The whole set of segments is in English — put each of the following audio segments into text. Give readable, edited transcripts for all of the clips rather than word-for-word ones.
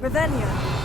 Ravenna.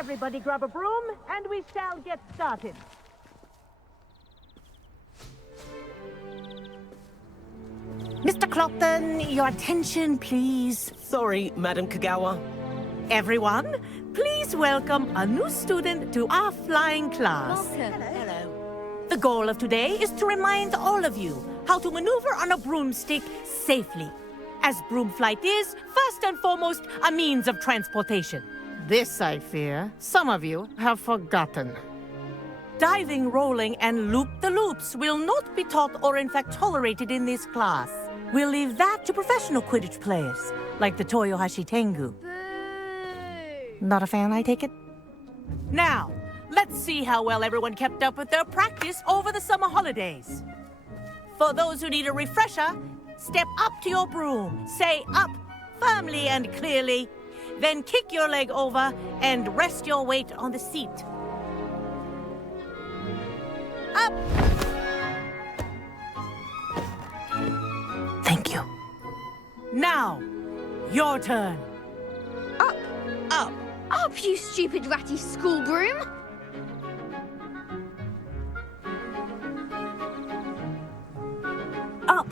Everybody grab a broom, and we shall get started. Mr. Clopton, your attention, please. Sorry, Madam Kagawa. Everyone, please welcome a new student to our flying class. Hello. The goal of today is to remind all of you how to maneuver on a broomstick safely, as broom flight is, first and foremost, a means of transportation. This, I fear, some of you have forgotten. Diving, rolling, and loop-the-loops will not be taught or in fact tolerated in this class. We'll leave that to professional Quidditch players, like the Toyohashi Tengu. Not a fan, I take it? Now, let's see how well everyone kept up with their practice over the summer holidays. For those who need a refresher, step up to your broom, say up firmly and clearly, then kick your leg over and rest your weight on the seat. Up! Thank you. Now, your turn. Up, Up. up, you stupid ratty school broom! Up!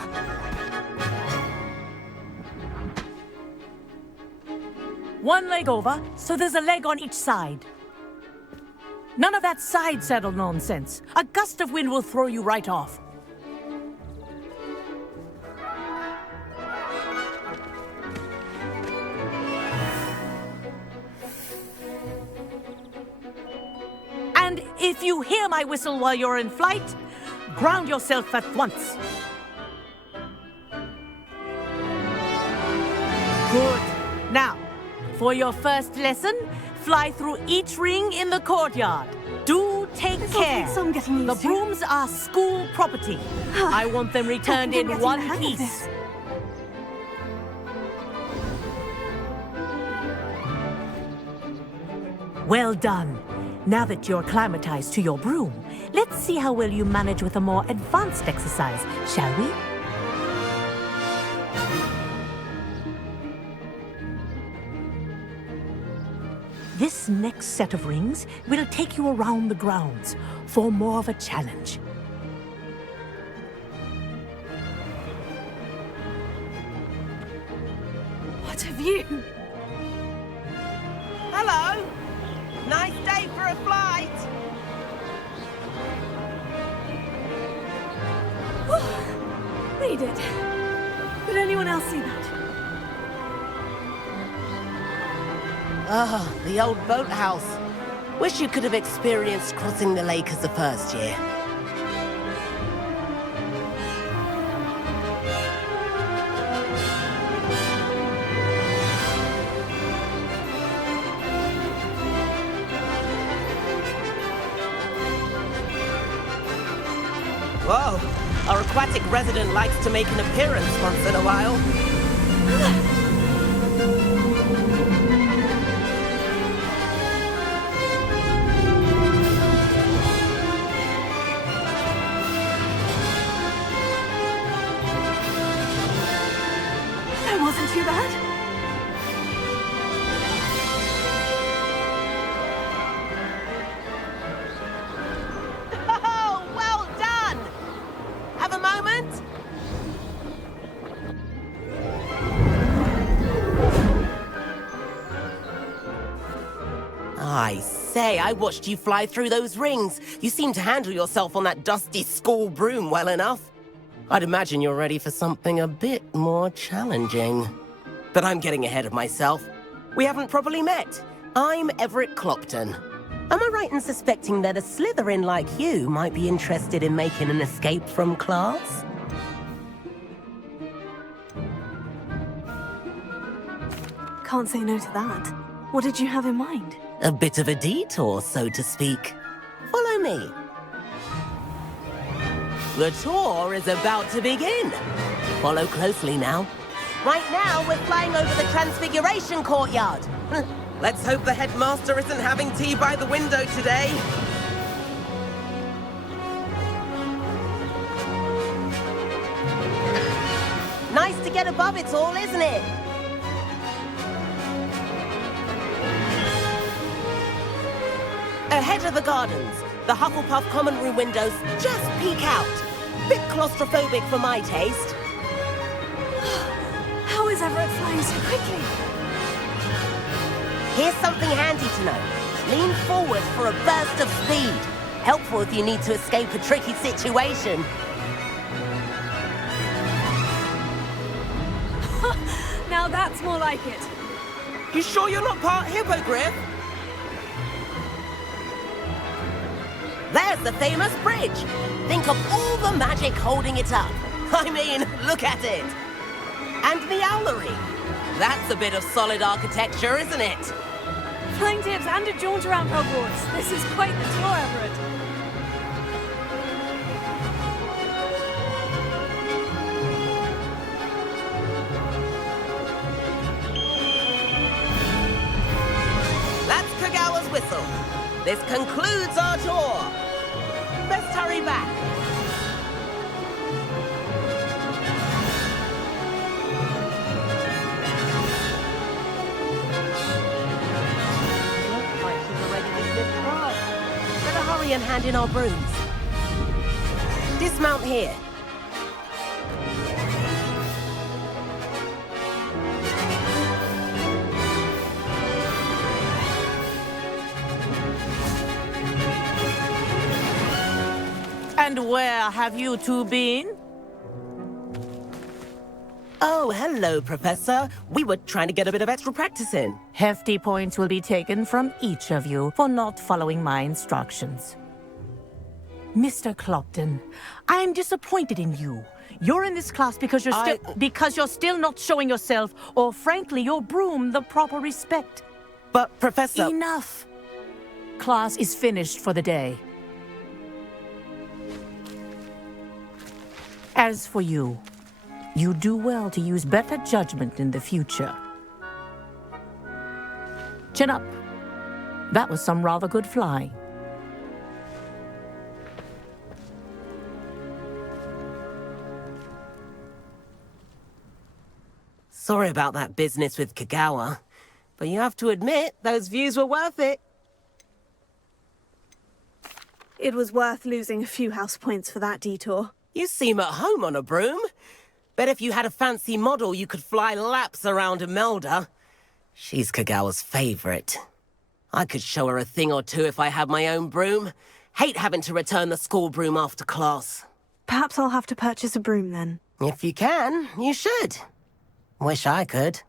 One leg over, so there's a leg on each side. None of that side saddle nonsense. A gust of wind will throw you right off. And if you hear my whistle while you're in flight, ground yourself at once. Good. Now, for your first lesson, fly through each ring in the courtyard. Do take care. Some getting used The to. brooms are school property. I want them returned I'm in getting one the hang of piece. this. Well done. Now that you're acclimatized to your broom, let's see how well you manage with a more advanced exercise, shall we? This next set of rings will take you around the grounds for more of a challenge. What have you? Hello. Nice day for a flight. Read it. Did anyone else see that? Ah, the old boathouse. Wish you could have experienced crossing the lake as the first year. Whoa, our aquatic resident likes to make an appearance once in a while. That wasn't too bad. Oh, well done! Have a moment? I say, I watched you fly through those rings. You seem to handle yourself on that dusty school broom well enough. I'd imagine you're ready for something a bit more challenging. But I'm getting ahead of myself. We haven't properly met. I'm Everett Clopton. Am I right in suspecting that a Slytherin like you might be interested in making an escape from class? Can't say no to that. What did you have in mind? A bit of a detour, so to speak. Follow me. The tour is about to begin. Follow closely now. Right now, we're flying over the Transfiguration Courtyard. Let's hope the headmaster isn't having tea by the window today. Nice to get above it all, isn't it? Ahead of the gardens, the Hufflepuff common room windows just peek out. Bit claustrophobic for my taste. How is Everett flying so quickly? Here's something handy to know. Lean forward for a burst of speed. Helpful if you need to escape a tricky situation. Now that's more like it. You sure you're not part hippogriff? There's the famous bridge. Think of all the magic holding it up. I mean, look at it. And the owlery. That's a bit of solid architecture, isn't it? Flying tips and a jaunt around Hogwarts. This is quite the tour, Everett. That's Kagawa's whistle. This concludes our tour. Best hurry back. Looks like she's already dismissed class. Better hurry and hand in our brooms. Dismount here. And where have you two been? Oh, hello, Professor. We were trying to get a bit of extra practice in. Hefty points will be taken from each of you for not following my instructions. Mr. Clopton, I am disappointed in you. You're in this class because you're still not showing yourself, or frankly, your broom the proper respect. But, Professor... Enough. Class is finished for the day. As for you, you do well to use better judgment in the future. Chin up. That was some rather good flying. Sorry about that business with Kagawa, but you have to admit, those views were worth it. It was worth losing a few house points for that detour. You seem at home on a broom. Bet if you had a fancy model, you could fly laps around Imelda. She's Kagawa's favorite. I could show her a thing or two if I had my own broom. Hate having to return the school broom after class. Perhaps I'll have to purchase a broom then. If you can, you should. Wish I could.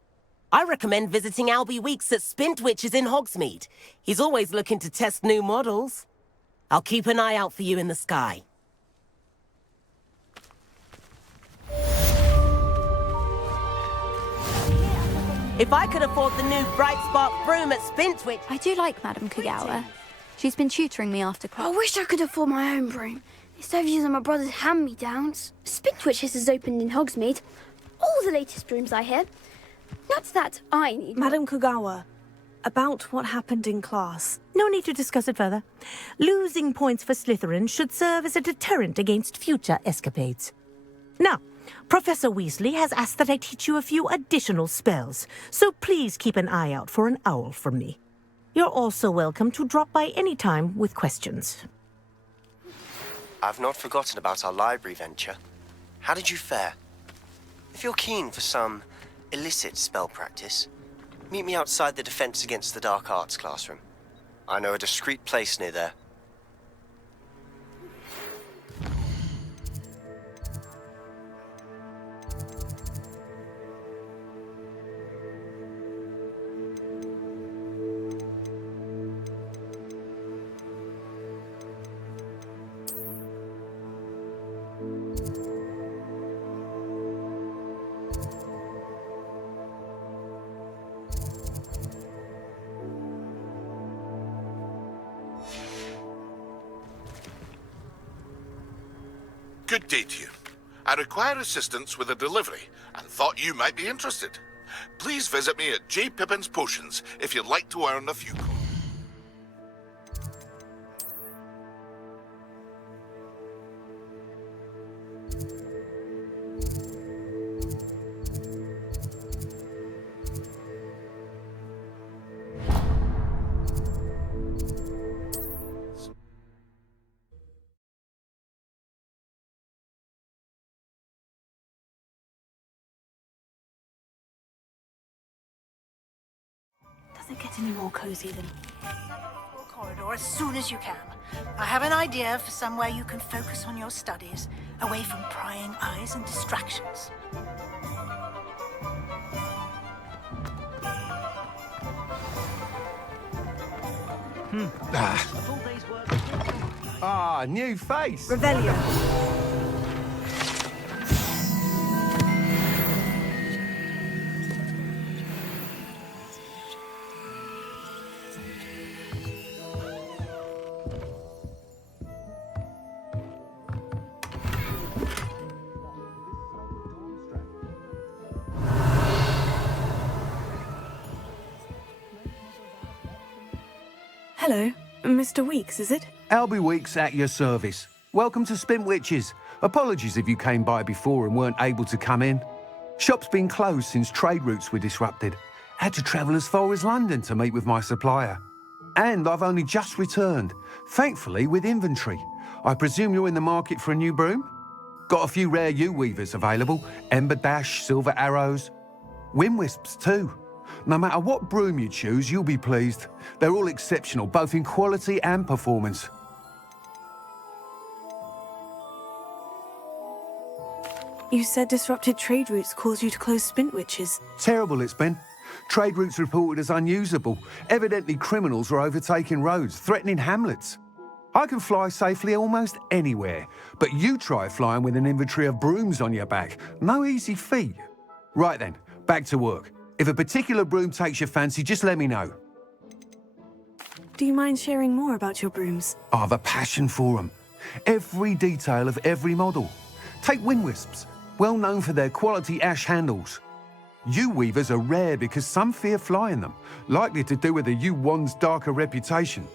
I recommend visiting Albie Weeks at Spintwitches in Hogsmeade. He's always looking to test new models. I'll keep an eye out for you in the sky. If I could afford the new Bright Spark broom at Spintwitch... I do like Madame Kagawa. She's been tutoring me after class. I wish I could afford my own broom. Instead of using my brother's hand-me-downs. Spintwitches has opened in Hogsmeade. All the latest brooms, I hear. Not that I need... Madame Kagawa, about what happened in class. No need to discuss it further. Losing points for Slytherin should serve as a deterrent against future escapades. Now, Professor Weasley has asked that I teach you a few additional spells, so please keep an eye out for an owl from me. You're also welcome to drop by any time with questions. I've not forgotten about our library venture. How did you fare? If you're keen for some illicit spell practice, meet me outside the Defense Against the Dark Arts classroom. I know a discreet place near there. Good day to you. I require assistance with a delivery and thought you might be interested. Please visit me at J. Pippin's Potions if you'd like to earn a few coins. Doesn't get any more cozy than... Corridor as soon as you can. I have an idea for somewhere you can focus on your studies, away from prying eyes and distractions. New face. Revelio. Hello, Mr. Weeks, is it? Albie Weeks at your service. Welcome to Spintwitches. Apologies if you came by before and weren't able to come in. Shop's been closed since trade routes were disrupted. Had to travel as far as London to meet with my supplier. And I've only just returned, thankfully with inventory. I presume you're in the market for a new broom? Got a few rare U-weavers available. Ember Dash, Silver Arrows. Wind Wisps too. No matter what broom you choose, you'll be pleased. They're all exceptional, both in quality and performance. You said disrupted trade routes caused you to close Spintwitches. Terrible it's been. Trade routes reported as unusable. Evidently criminals were overtaking roads, threatening hamlets. I can fly safely almost anywhere, but you try flying with an inventory of brooms on your back. No easy feat. Right then, back to work. If a particular broom takes your fancy, just let me know. Do you mind sharing more about your brooms? I have a passion for them. Every detail of every model. Take wind wisps, well known for their quality ash handles. Yew weavers are rare because some fear flying them, likely to do with the yew wand's darker reputation.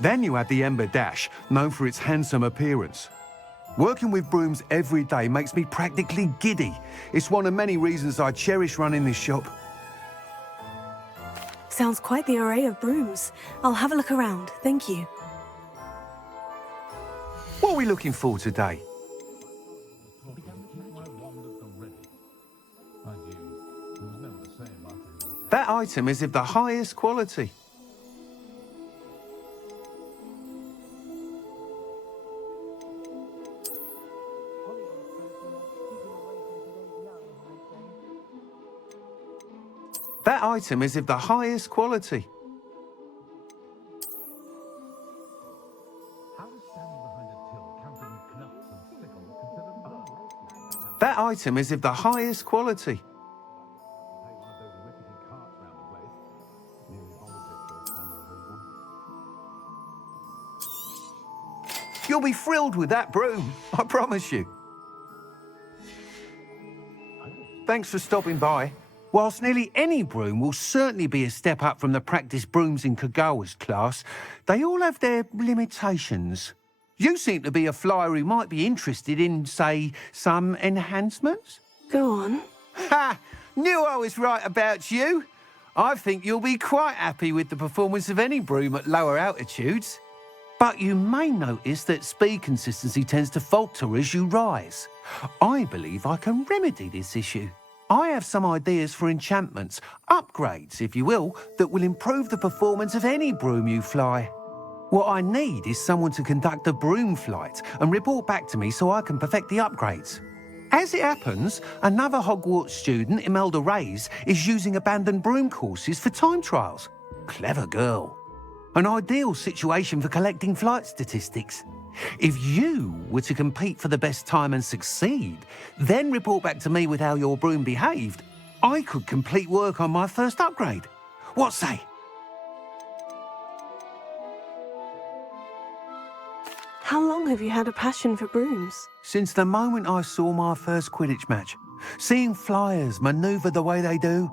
Then you have the Ember Dash, known for its handsome appearance. Working with brooms every day makes me practically giddy. It's one of many reasons I cherish running this shop. Sounds quite the array of brooms. I'll have a look around, thank you. What are we looking for today? That item is of the highest quality. That item is of the highest quality. That item is of the highest quality. You'll be thrilled with that broom, I promise you. Thanks for stopping by. Whilst nearly any broom will certainly be a step up from the practice brooms in Kagawa's class, they all have their limitations. You seem to be a flyer who might be interested in, say, some enhancements? Go on. Ha! Knew I was right about you. I think you'll be quite happy with the performance of any broom at lower altitudes. But you may notice that speed consistency tends to falter as you rise. I believe I can remedy this issue. I have some ideas for enchantments, upgrades, if you will, that will improve the performance of any broom you fly. What I need is someone to conduct a broom flight and report back to me so I can perfect the upgrades. As it happens, another Hogwarts student, Imelda Reyes, is using abandoned broom courses for time trials. Clever girl. An ideal situation for collecting flight statistics. If you were to compete for the best time and succeed, then report back to me with how your broom behaved, I could complete work on my first upgrade. What say? How long have you had a passion for brooms? Since the moment I saw my first Quidditch match. Seeing flyers manoeuvre the way they do.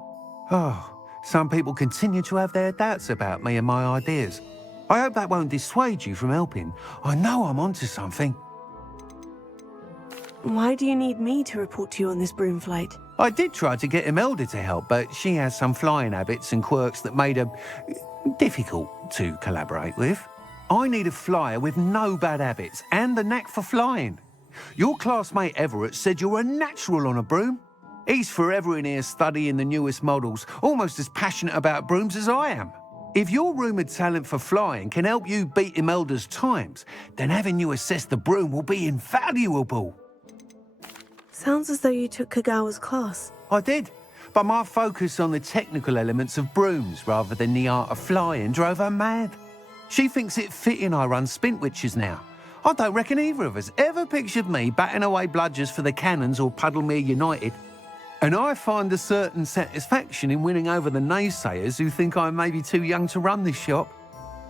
Oh, some people continue to have their doubts about me and my ideas. I hope that won't dissuade you from helping. I know I'm onto something. Why do you need me to report to you on this broom flight? I did try to get Imelda to help, but she has some flying habits and quirks that made her difficult to collaborate with. I need a flyer with no bad habits and the knack for flying. Your classmate Everett said you're a natural on a broom. He's forever in here studying the newest models, almost as passionate about brooms as I am. If your rumoured talent for flying can help you beat Imelda's times, then having you assess the broom will be invaluable. Sounds as though you took Kagawa's class. I did, but my focus on the technical elements of brooms rather than the art of flying drove her mad. She thinks it fitting I run Spintwitches now. I don't reckon either of us ever pictured me batting away bludgers for the Cannons or Puddlemere United. And I find a certain satisfaction in winning over the naysayers who think I may be too young to run this shop.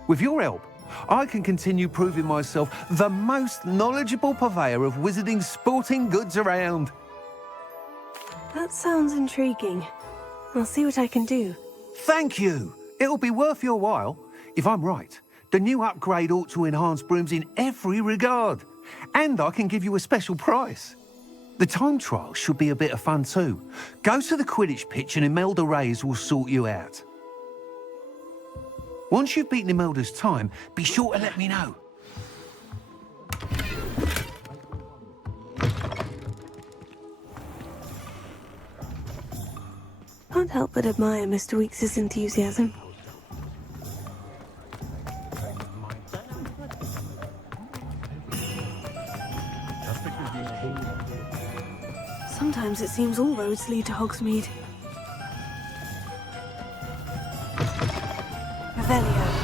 With your help, I can continue proving myself the most knowledgeable purveyor of wizarding sporting goods around. That sounds intriguing. I'll see what I can do. Thank you. It'll be worth your while. If I'm right, the new upgrade ought to enhance brooms in every regard. And I can give you a special price. The time trial should be a bit of fun too. Go to the Quidditch pitch and Imelda Reyes will sort you out. Once you've beaten Imelda's time, be sure to let me know. Can't help but admire Mr. Weekes' enthusiasm. Sometimes it seems all roads lead to Hogsmeade. Revelio.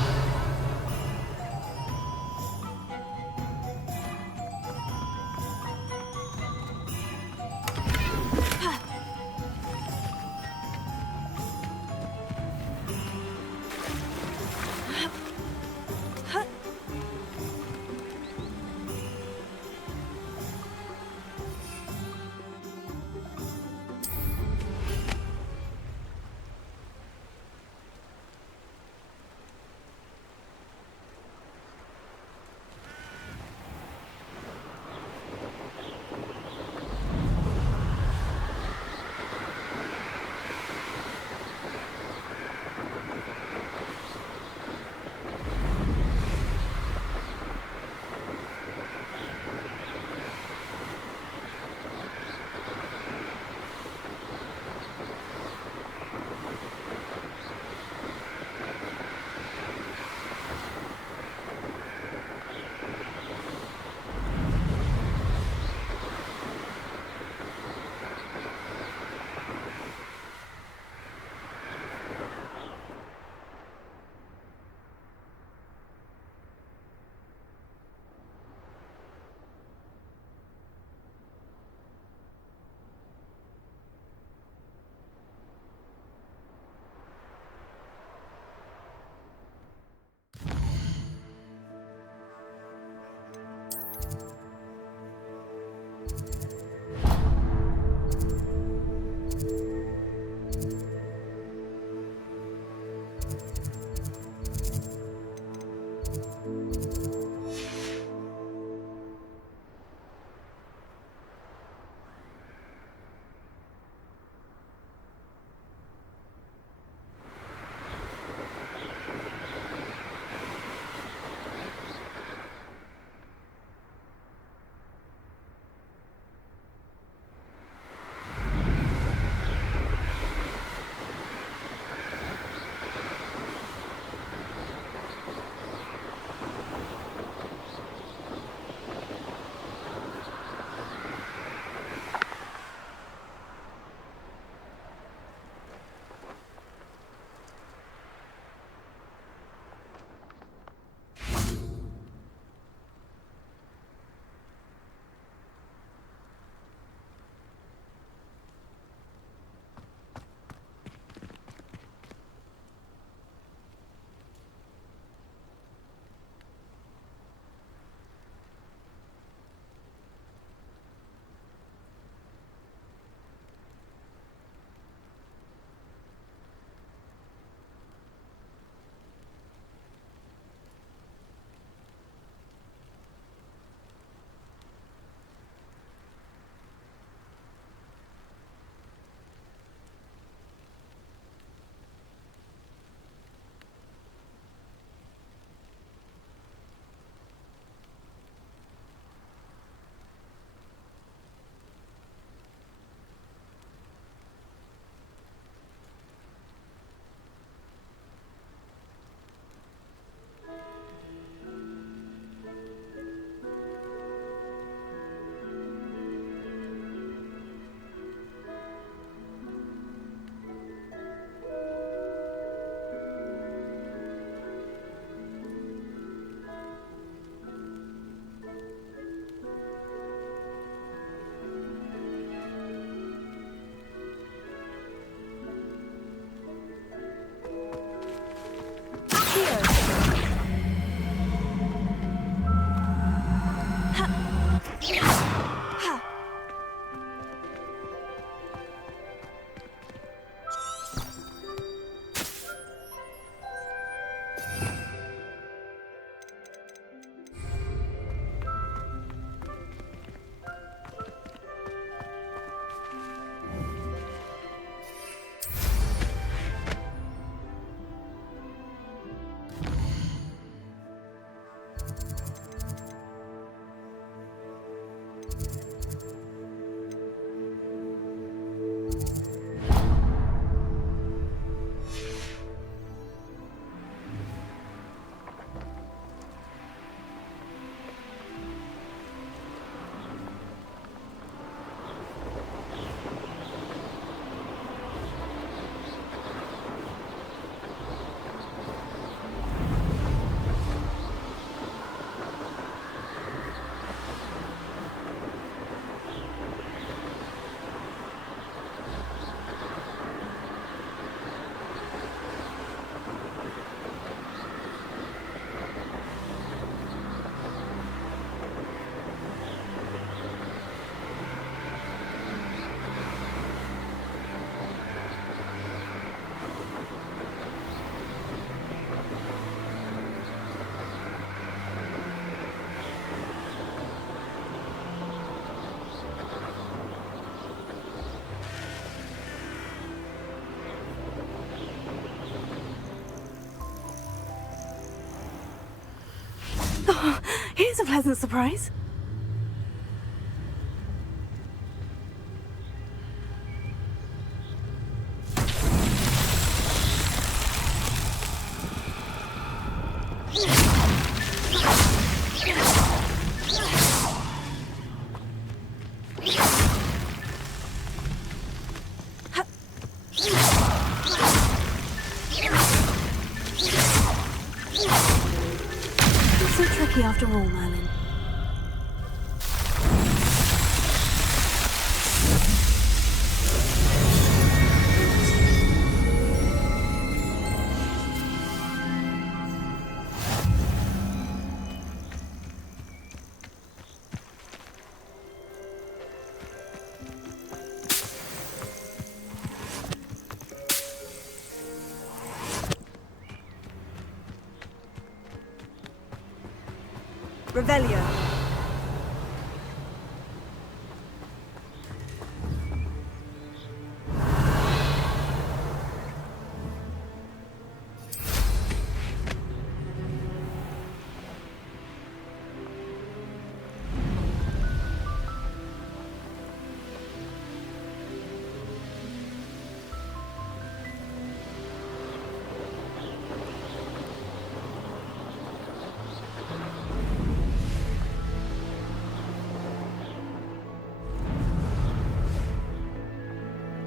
pleasant surprise. So tricky after all, Merlin. Revelio.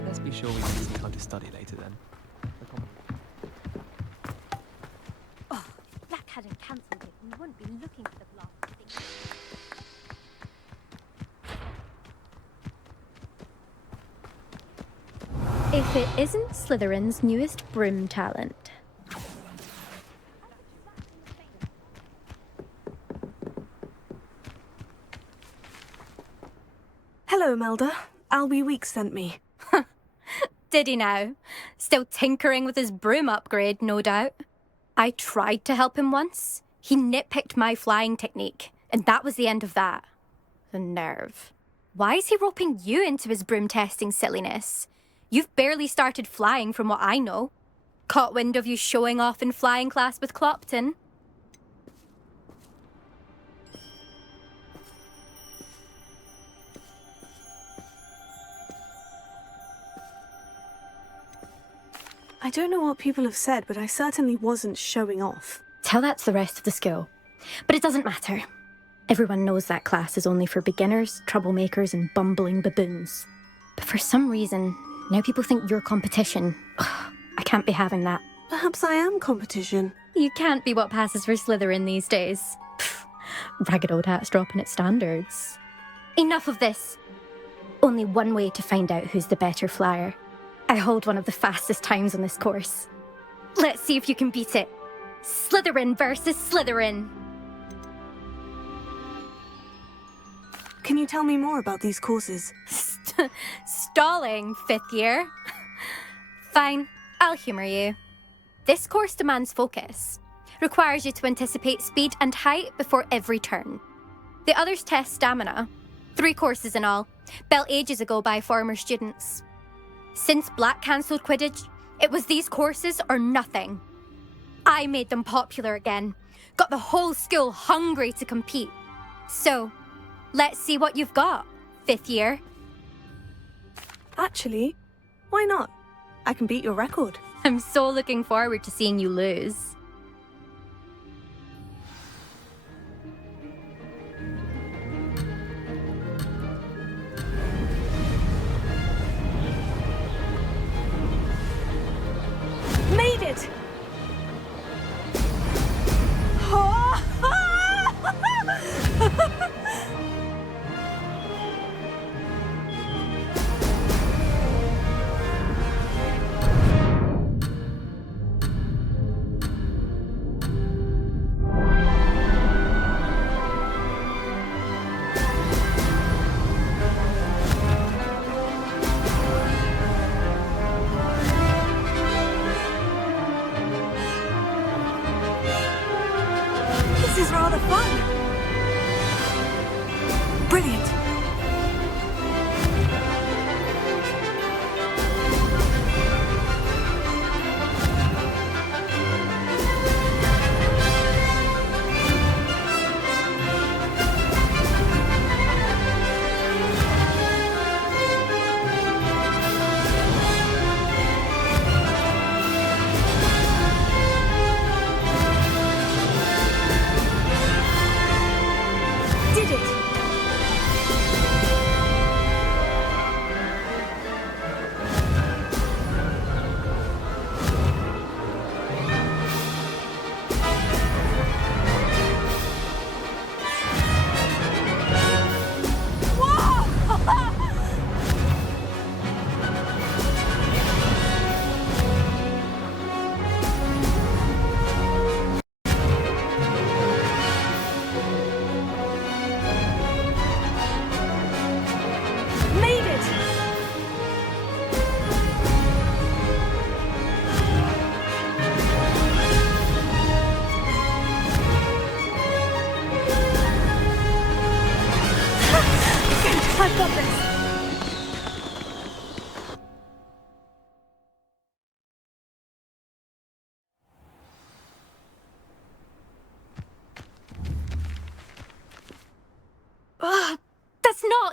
Let's be sure we have some time to study later then. Oh, Black hadn't cancelled it. We wouldn't be looking for the blast thing. If it isn't Slytherin's newest broom talent. Hello, Melda. Albie Weeks sent me. Did he now? Still tinkering with his broom upgrade, no doubt. I tried to help him once. He nitpicked my flying technique, and that was the end of that. The nerve. Why is he roping you into his broom testing silliness? You've barely started flying from what I know. Caught wind of you showing off in flying class with Clopton. I don't know what people have said, but I certainly wasn't showing off. Tell that to the rest of the school. But it doesn't matter. Everyone knows that class is only for beginners, troublemakers, and bumbling baboons. But for some reason, now people think you're competition. Ugh, I can't be having that. Perhaps I am competition. You can't be what passes for Slytherin these days. Pfft, ragged old hat's dropping its standards. Enough of this. Only one way to find out who's the better flyer. I hold one of the fastest times on this course. Let's see if you can beat it. Slytherin versus Slytherin. Can you tell me more about these courses? Stalling, 5th year. Fine, I'll humour you. This course demands focus. Requires you to anticipate speed and height before every turn. The others test stamina. 3 courses in all, built ages ago by former students. Since Black cancelled Quidditch, it was these courses or nothing. I made them popular again, got the whole school hungry to compete. So, let's see what you've got, 5th year. Actually, why not? I can beat your record. I'm so looking forward to seeing you lose. Made it!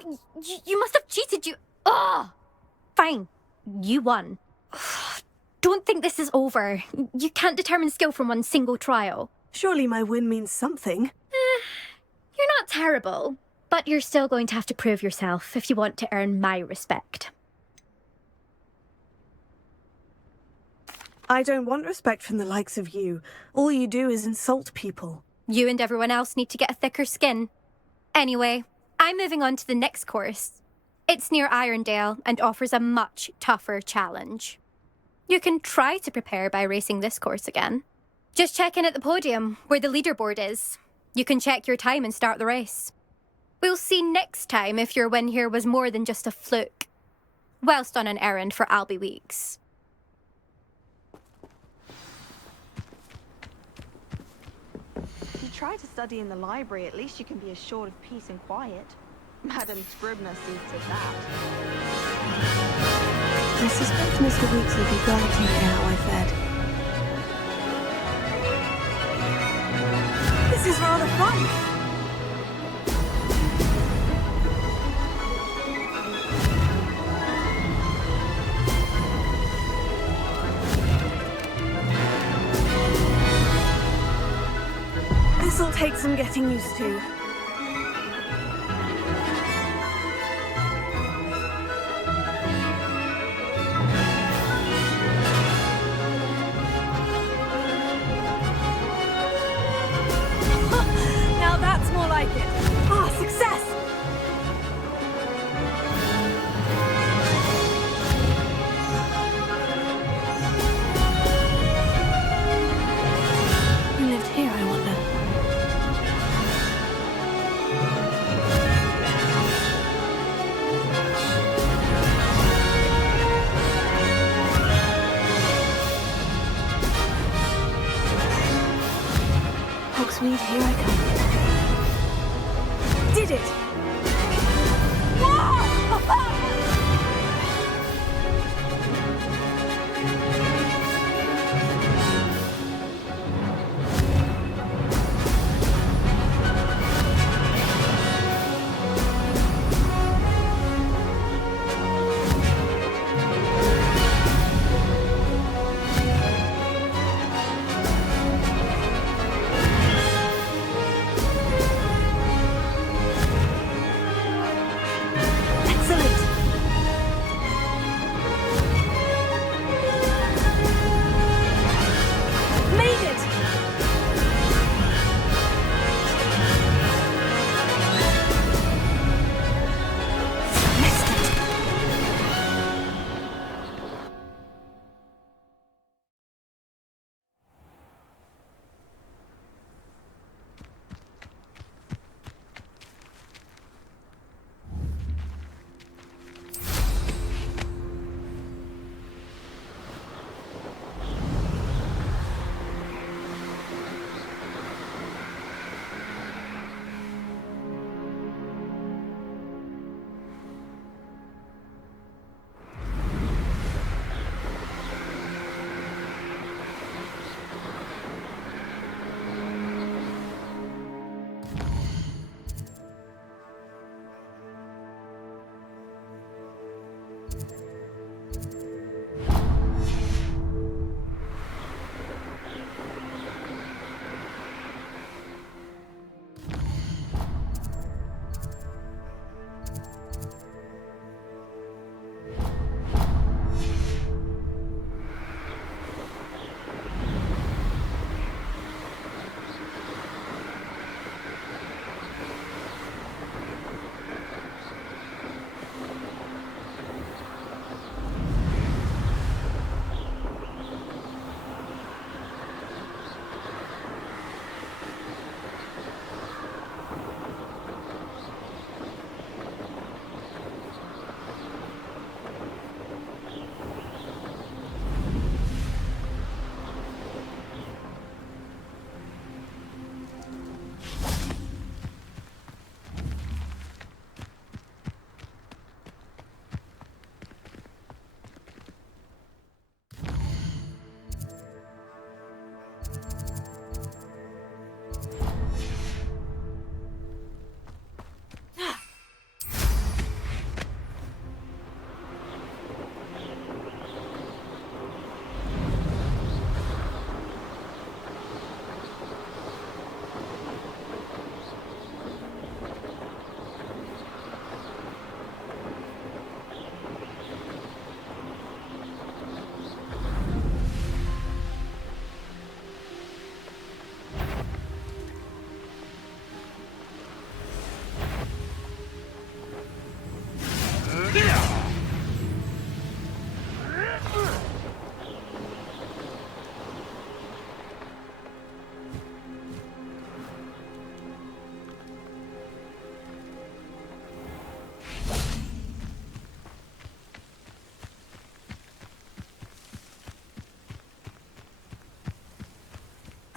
Oh, you must have cheated, you... Oh! Fine. You won. Don't think this is over. You can't determine skill from one single trial. Surely my win means something. You're not terrible, but you're still going to have to prove yourself if you want to earn my respect. I don't want respect from the likes of you. All you do is insult people. You and everyone else need to get a thicker skin. Anyway, I'm moving on to the next course. It's near Irondale and offers a much tougher challenge. You can try to prepare by racing this course again. Just check in at the podium, where the leaderboard is. You can check your time and start the race. We'll see next time if your win here was more than just a fluke. Whilst on an errand for Albie Weeks. If you try to study in the library, at least you can be assured of peace and quiet. Madam Scribner sees to that. I suspect Mr. Weeks will be glad to hear how I fared. This is rather fun. This'll take some getting used to. Now that's more like it. Ah, success! Who lived here, I wonder? Hogsmeade, here I come. Did it!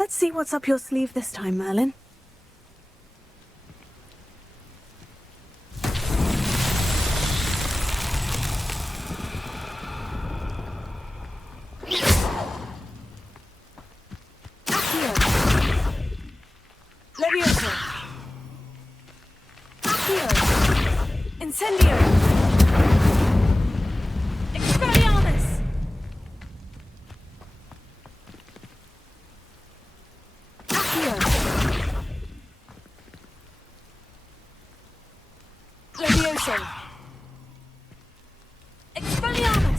Let's see what's up your sleeve this time, Merlin. Levioso. Incendio! Expelliarmus! Accio. Levioso. Expelliarmus!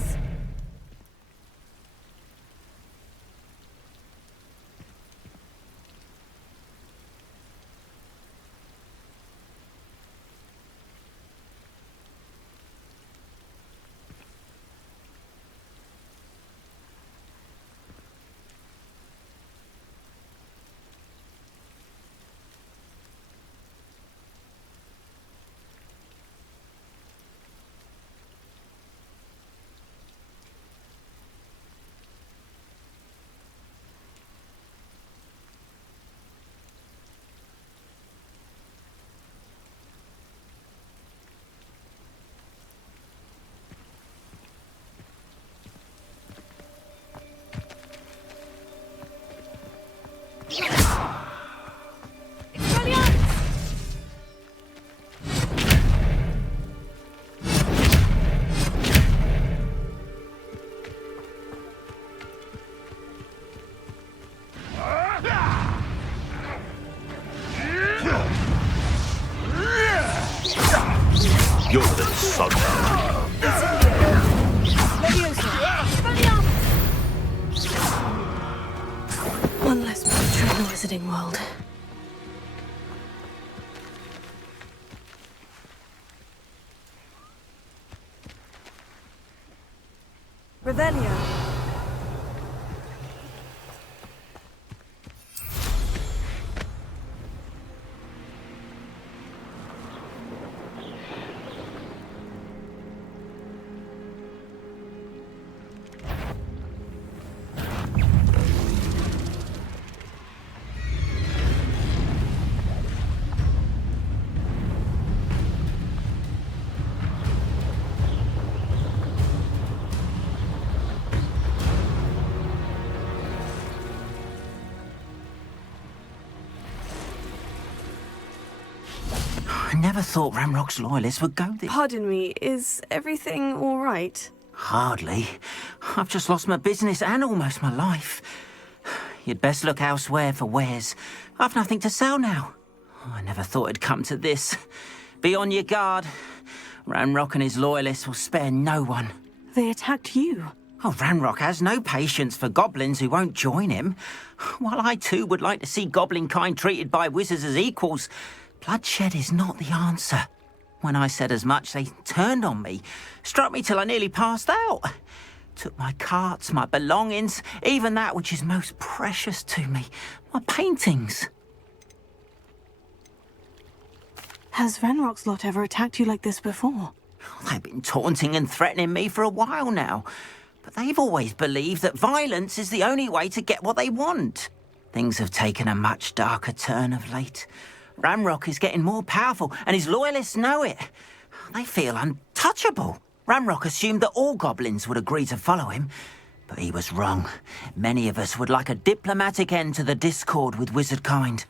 You're the son. One less monster in the Wizarding World. Revelio. I never thought Ramrock's loyalists would go this... Pardon me, is everything all right? Hardly. I've just lost my business and almost my life. You'd best look elsewhere for wares. I've nothing to sell now. I never thought it'd come to this. Be on your guard. Ramrock and his loyalists will spare no one. They attacked you. Oh, Ranrock has no patience for goblins who won't join him. While I too would like to see goblin kind treated by wizards as equals, bloodshed is not the answer. When I said as much, they turned on me, struck me till I nearly passed out. Took my carts, my belongings, even that which is most precious to me, my paintings. Has Ranrock's lot ever attacked you like this before? They've been taunting and threatening me for a while now. But they've always believed that violence is the only way to get what they want. Things have taken a much darker turn of late. Ramrock is getting more powerful, and his loyalists know it. They feel untouchable. Ramrock assumed that all goblins would agree to follow him, but he was wrong. Many of us would like a diplomatic end to the discord with wizard kind.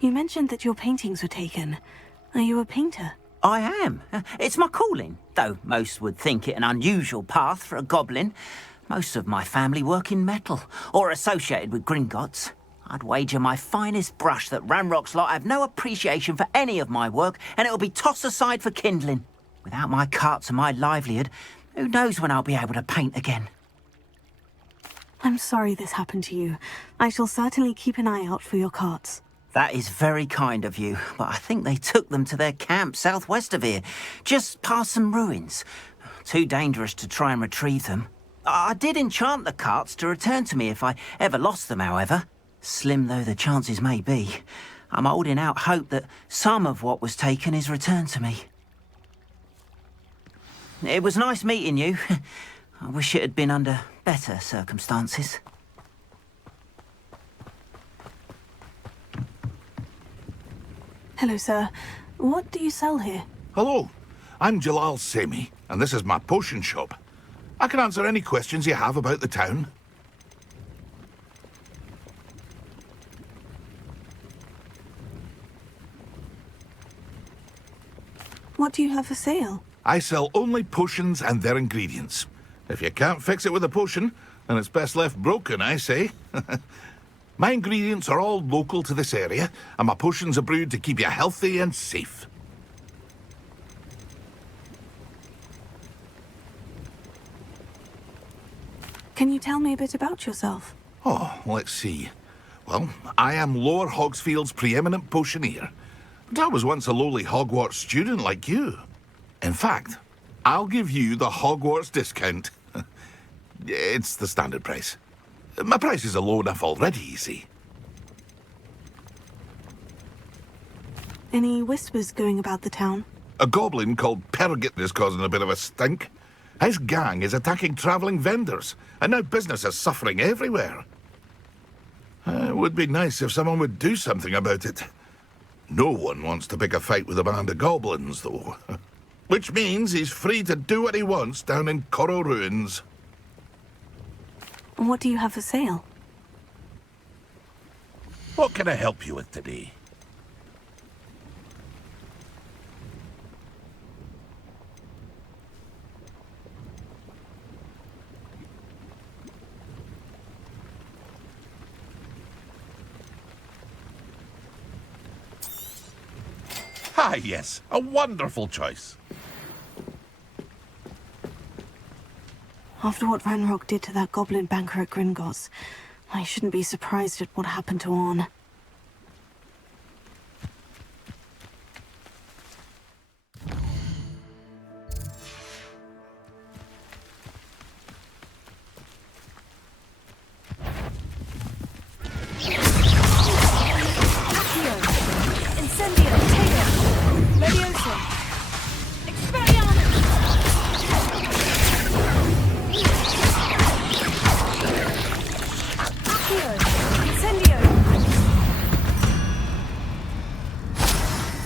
You mentioned that your paintings were taken. Are you a painter? I am. It's my calling, though most would think it an unusual path for a goblin. Most of my family work in metal, or associated with Gringotts. I'd wager my finest brush that Ramrock's lot have no appreciation for any of my work, and it'll be tossed aside for kindling. Without my carts and my livelihood, who knows when I'll be able to paint again. I'm sorry this happened to you. I shall certainly keep an eye out for your carts. That is very kind of you, but I think they took them to their camp southwest of here, just past some ruins. Too dangerous to try and retrieve them. I did enchant the carts to return to me if I ever lost them, however. Slim though the chances may be, I'm holding out hope that some of what was taken is returned to me. It was nice meeting you. I wish it had been under better circumstances. Hello, sir. What do you sell here? Hello, I'm Jalal Semi, and this is my potion shop. I can answer any questions you have about the town. What do you have for sale? I sell only potions and their ingredients. If you can't fix it with a potion, then it's best left broken, I say. My ingredients are all local to this area, and my potions are brewed to keep you healthy and safe. Can you tell me a bit about yourself? Oh, let's see. Well, I am Lower Hogsfield's preeminent potioneer. But I was once a lowly Hogwarts student like you. In fact, I'll give you the Hogwarts discount. It's the standard price. My prices are low enough already, you see. Any whispers going about the town? A goblin called Pergit is causing a bit of a stink. His gang is attacking travelling vendors, and now business is suffering everywhere. It would be nice if someone would do something about it. No one wants to pick a fight with a band of goblins, though. Which means he's free to do what he wants down in Coral Ruins. What do you have for sale? What can I help you with today? Ah, yes, a wonderful choice. After what Ranrock did to that goblin banker at Gringotts, I shouldn't be surprised at what happened to Orn.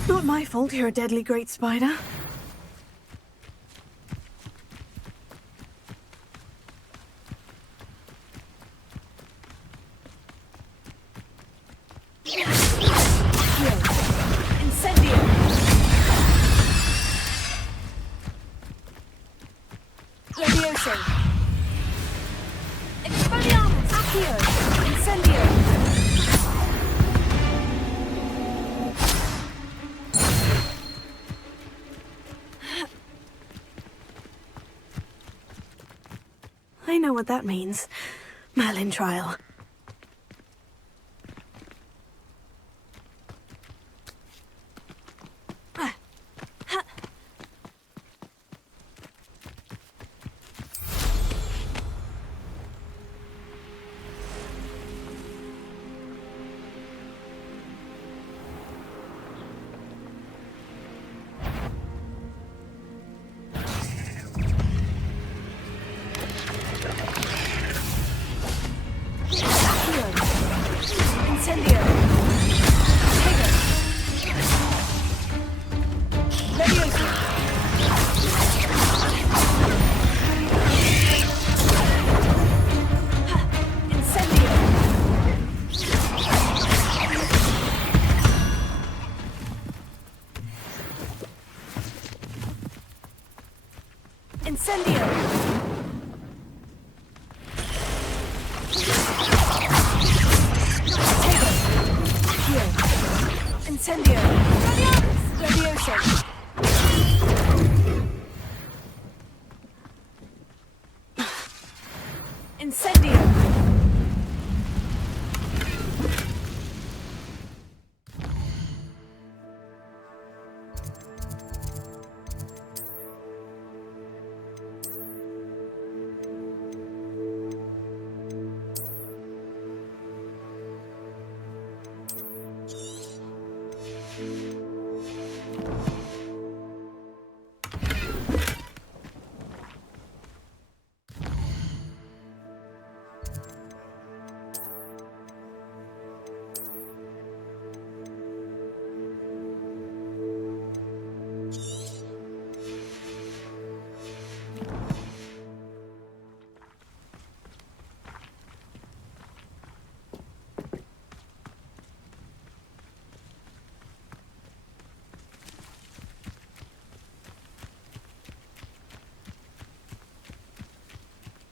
Not my fault you're a deadly great spider. I know what that means. Merlin trial.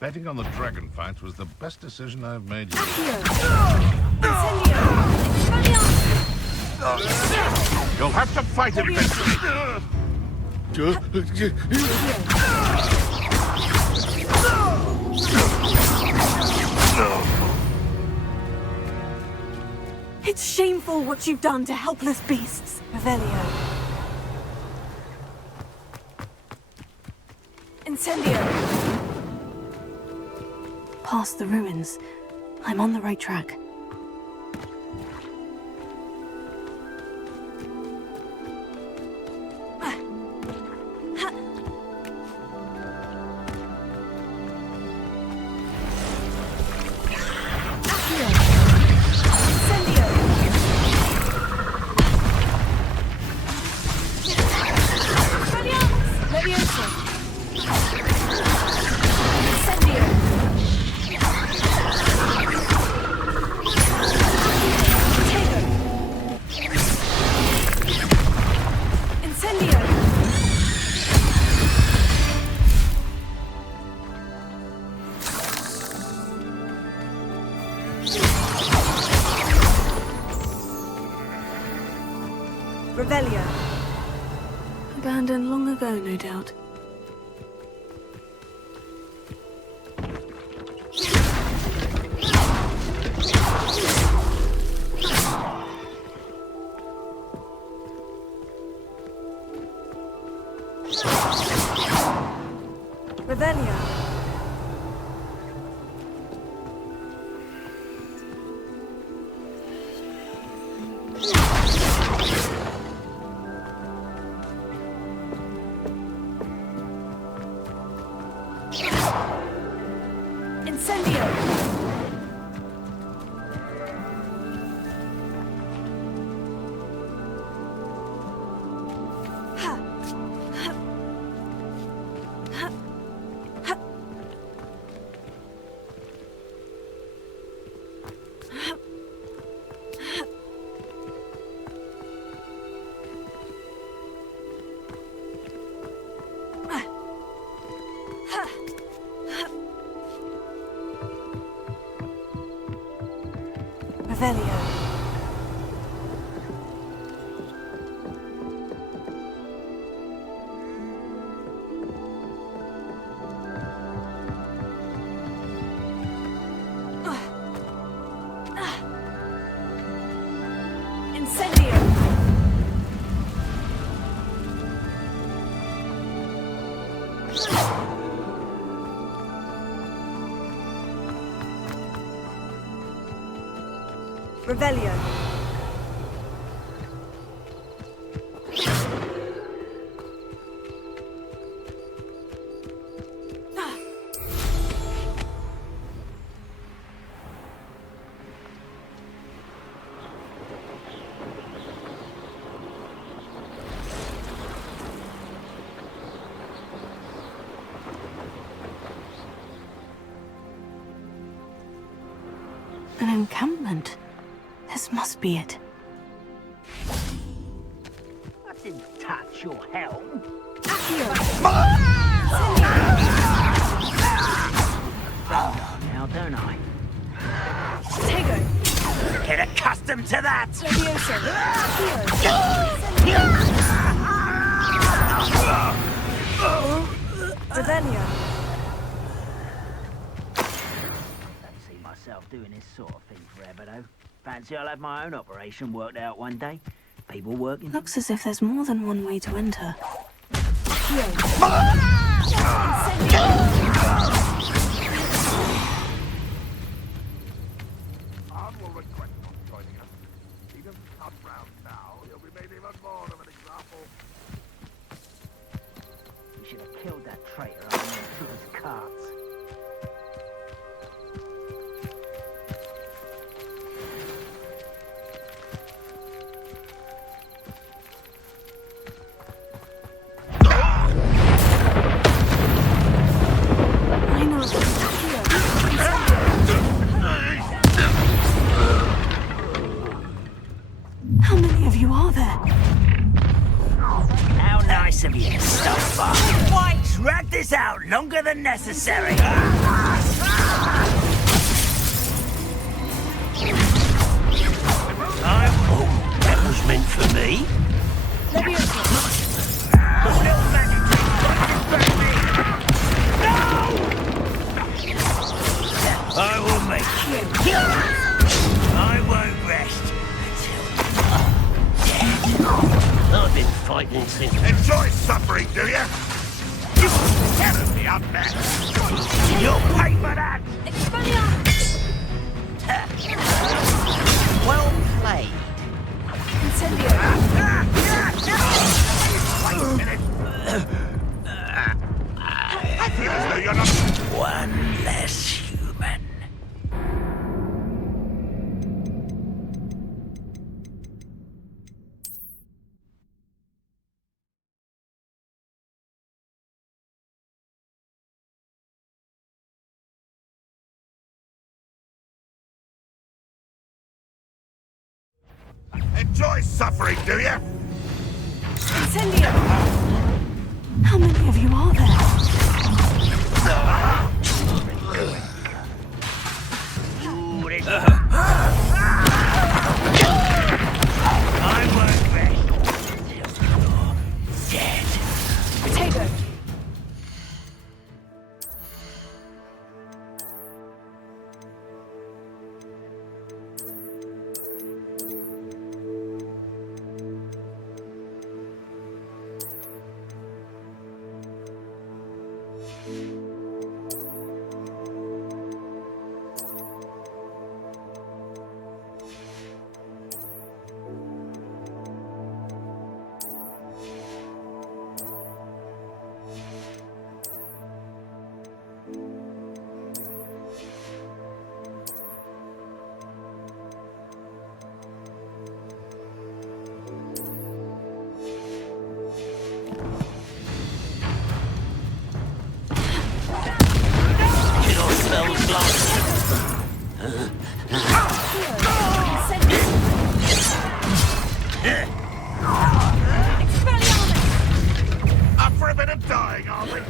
Betting on the dragon fight was the best decision I've made yet. You'll have to fight it eventually. It's shameful what you've done to helpless beasts, Revelio. Incendio! Past the ruins. I'm on the right track. Revelio. Abandoned long ago, no doubt. Revelio. Revelio. Incendio. Revelio. An encampment. This must be it. I didn't touch your helm. Now, don't I? Tego. Get accustomed to that! Revelio. Don't see myself doing this sort of thing forever, though. Fancy I'll have my own operation worked out one day. People working. Looks as if there's more than one way to enter. Arn will regret not joining us. He doesn't come round now. He'll be made even more of an example. We should have killed that traitor on his carts. out longer than necessary. Oh, that was meant for me. I will make you. I won't rest until I've been fighting since. Enjoy suffering, do you? You tearing me up, man. You'll pay for that. Well played. Wait a minute. I feel as though you're not... One less human. Enjoy suffering, do you? How many of you are there? I won't rest until you're dead. Potato. Up for a bit of dying, are we?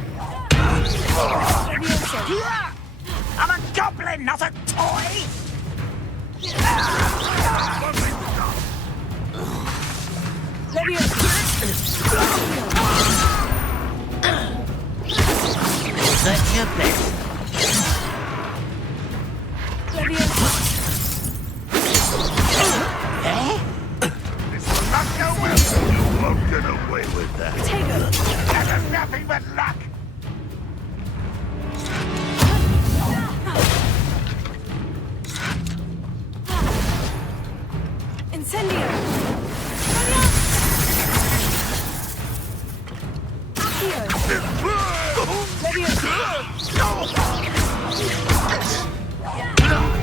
I'm a goblin, not a toy! That's your best. This will not go well. You won't get away with that. That is nothing but luck.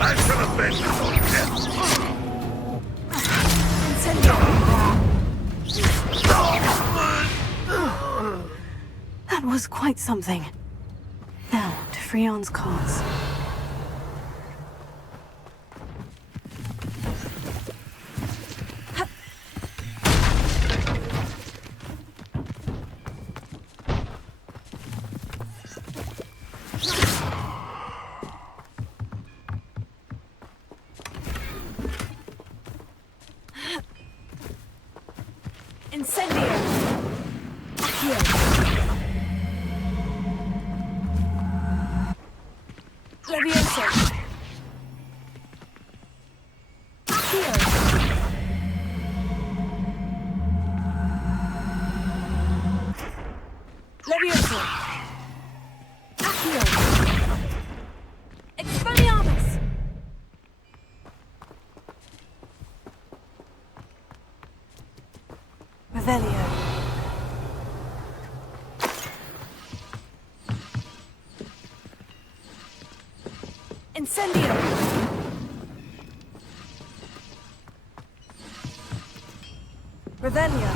I shall avenge your death. That was quite something. Now, to Freon's cards. Incendio! Revelio!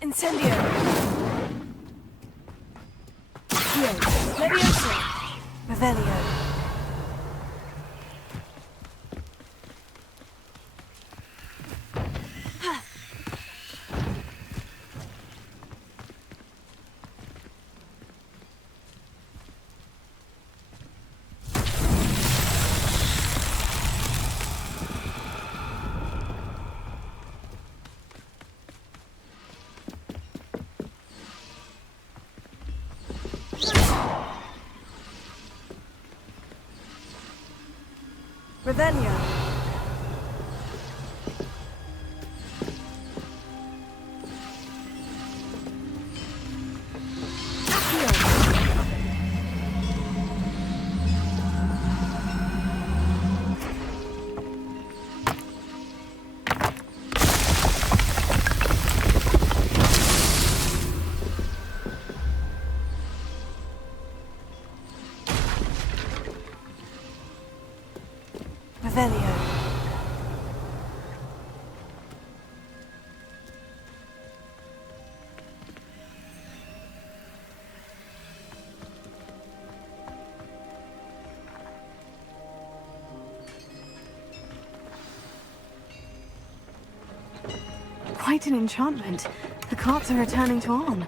Incendio! Accio! Levioso! Revelio! quite an enchantment. The carts are returning to on.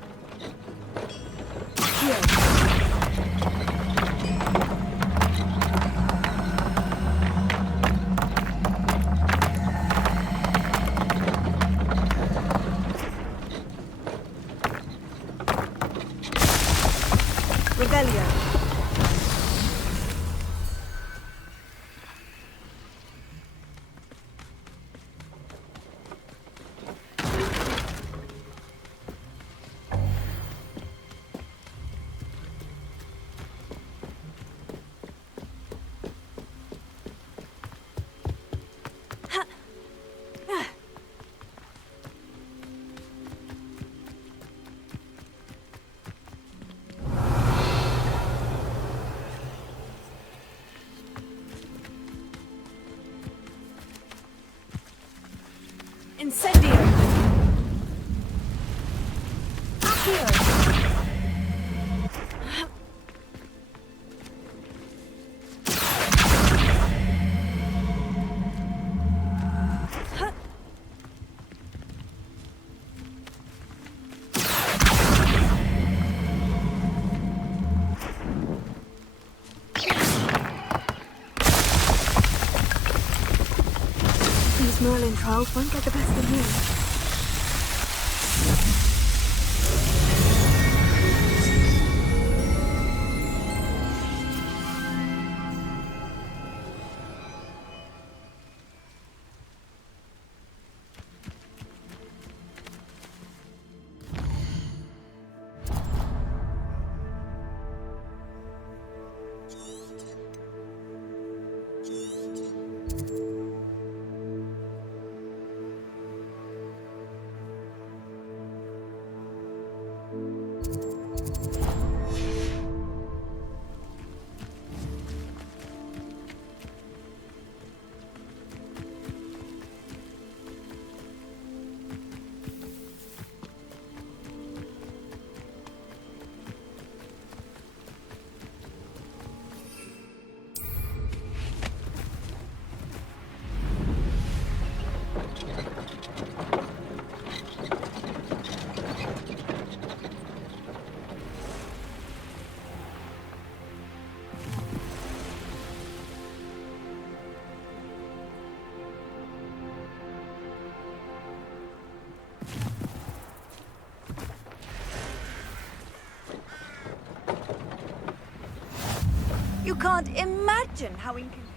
Revelio. Incendio! Accio! These Merlin trials won't get the best of me. You can't imagine how inconvenient.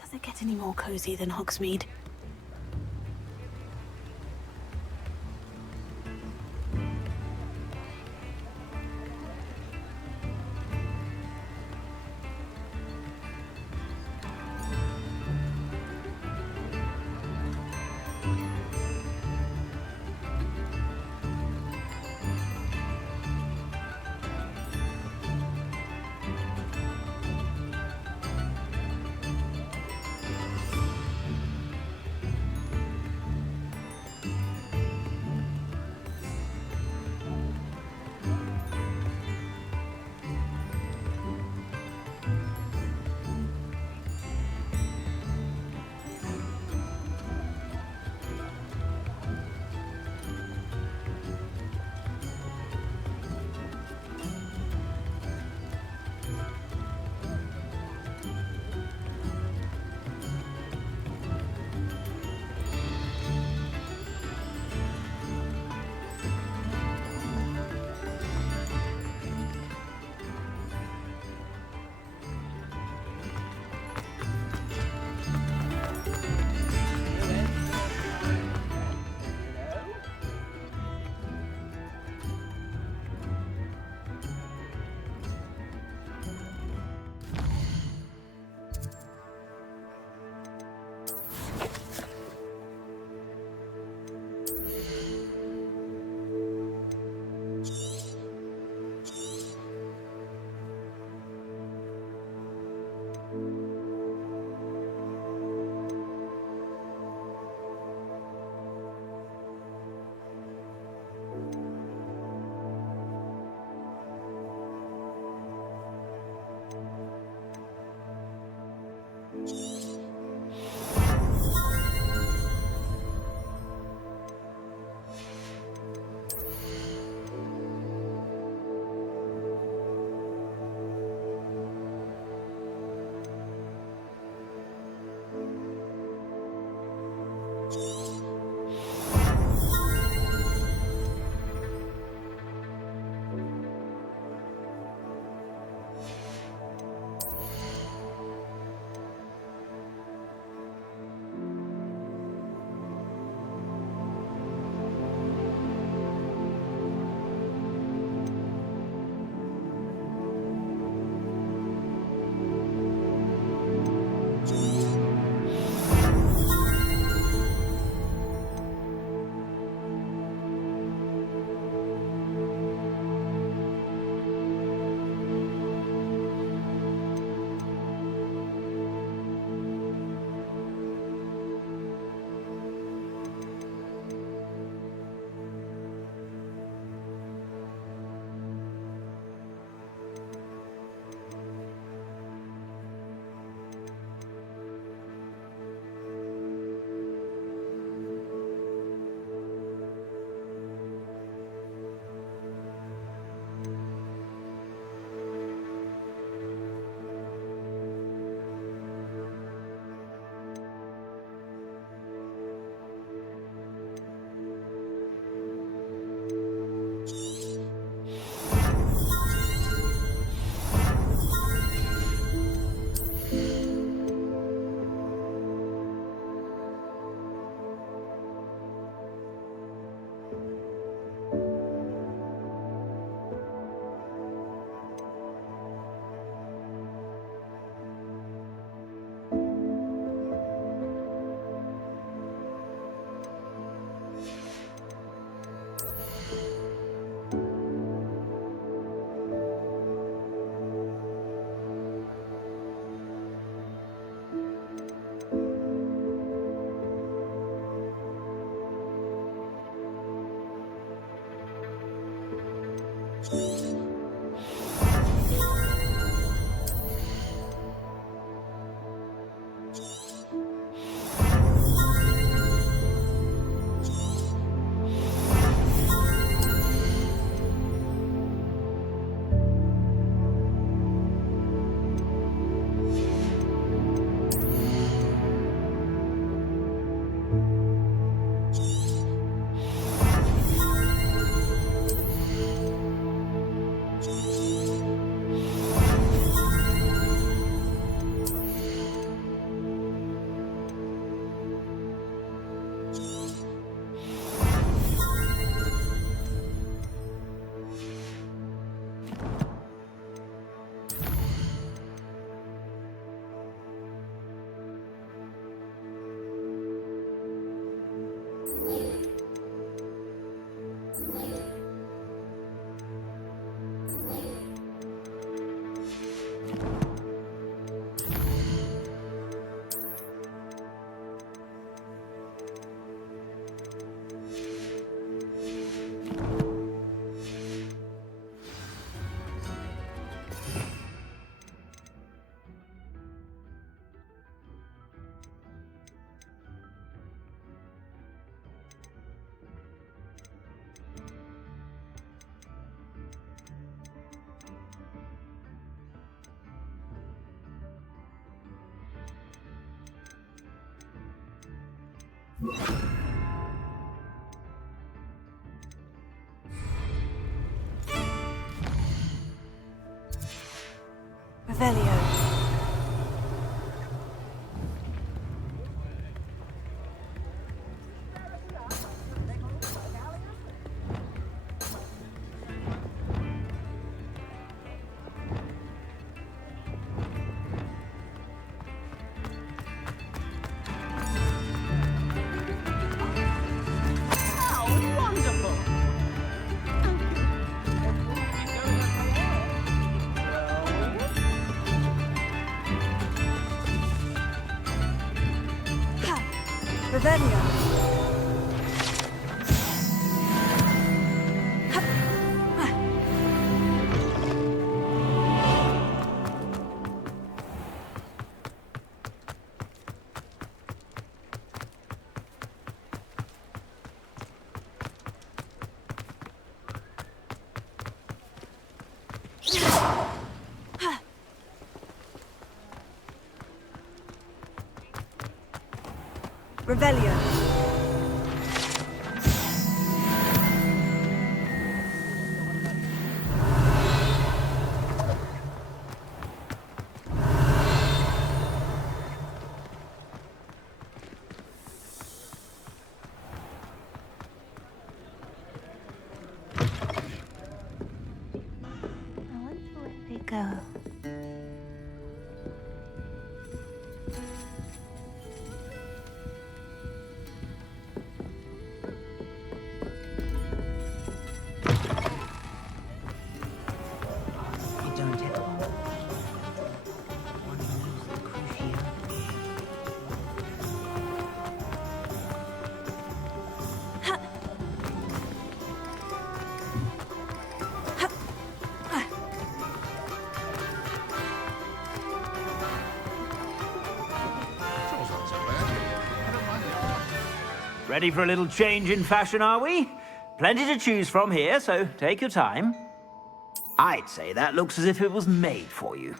Does it get any more cozy than Hogsmeade? Revelio. Revelio. Revelio. I wonder where they go. Ready for a little change in fashion, are we? Plenty to choose from here, so take your time. I'd say that looks as if it was made for you.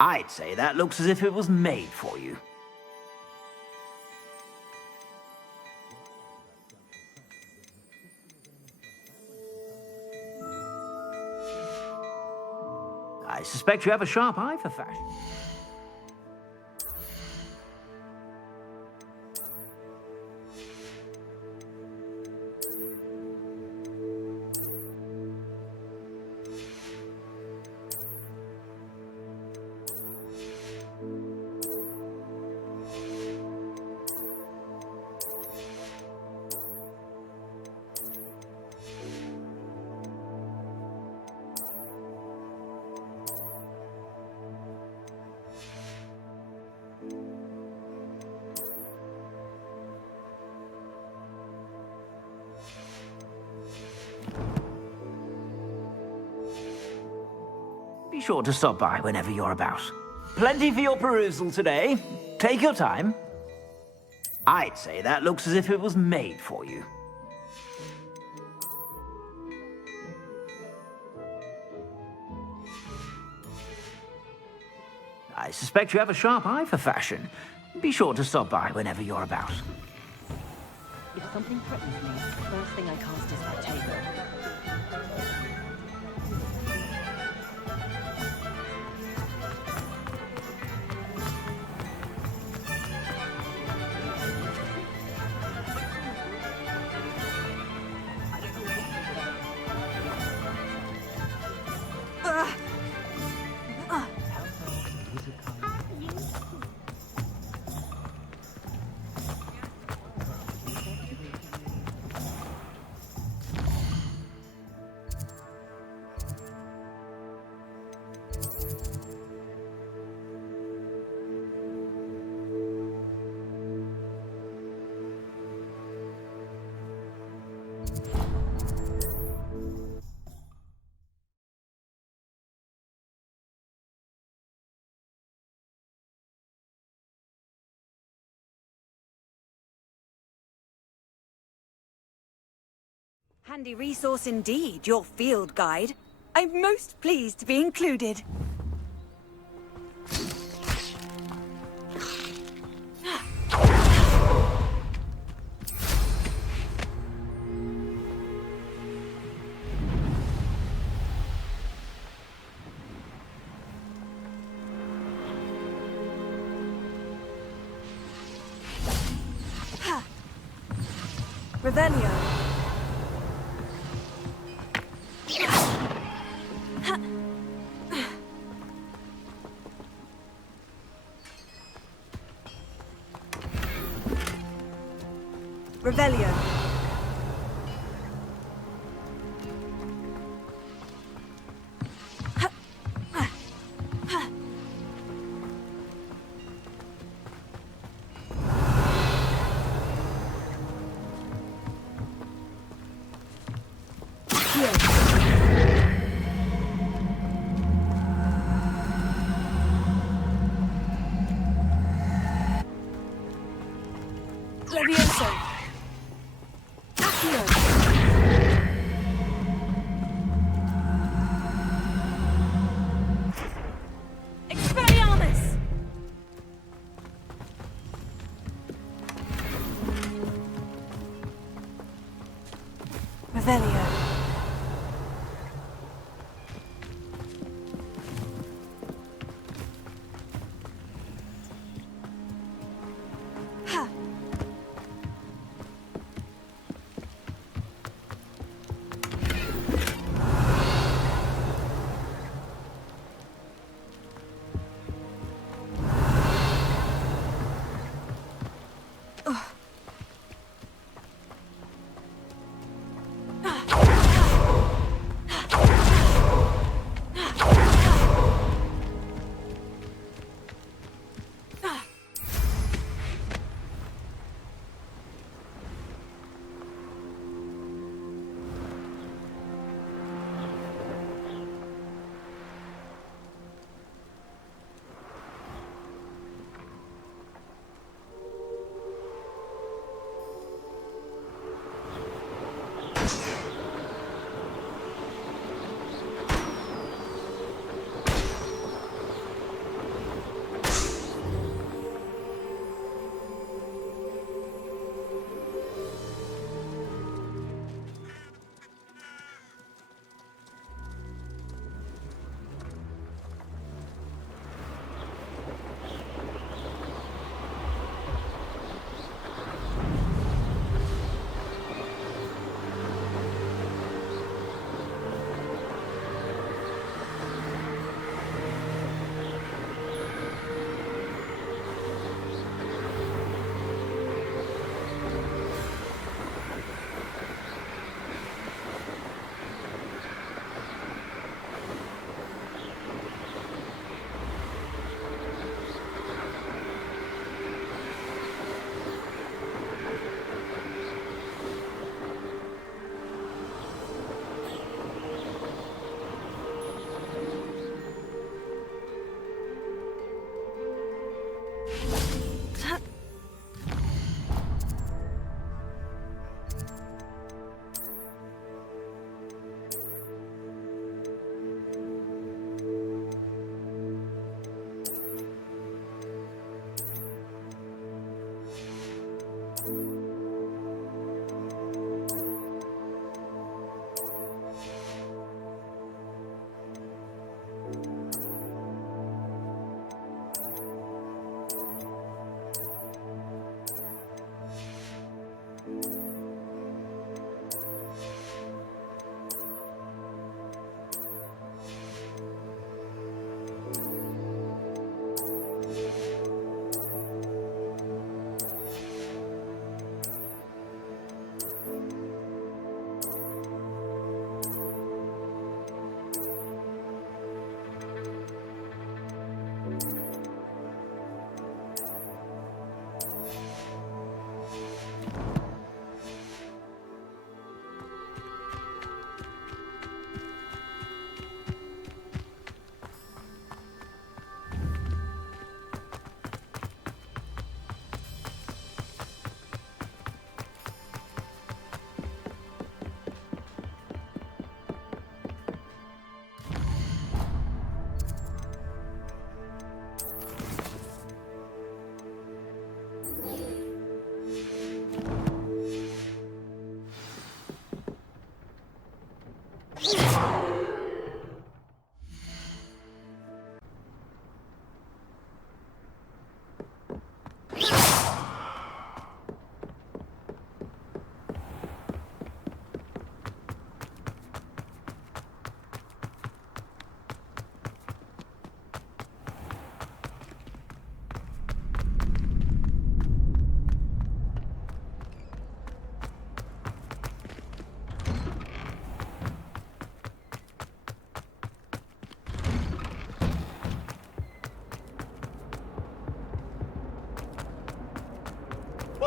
I'd say that looks as if it was made for you. I suspect you have a sharp eye for fashion. Be sure to stop by whenever you're about. Plenty for your perusal today. Take your time. I'd say that looks as if it was made for you. I suspect you have a sharp eye for fashion. Be sure to stop by whenever you're about. If something threatens me, the first thing I cast is that table. Handy resource indeed, your field guide. I'm most pleased to be included. Revelio. Revelio. Levioso. Accio. Expelliarmus. Revelio.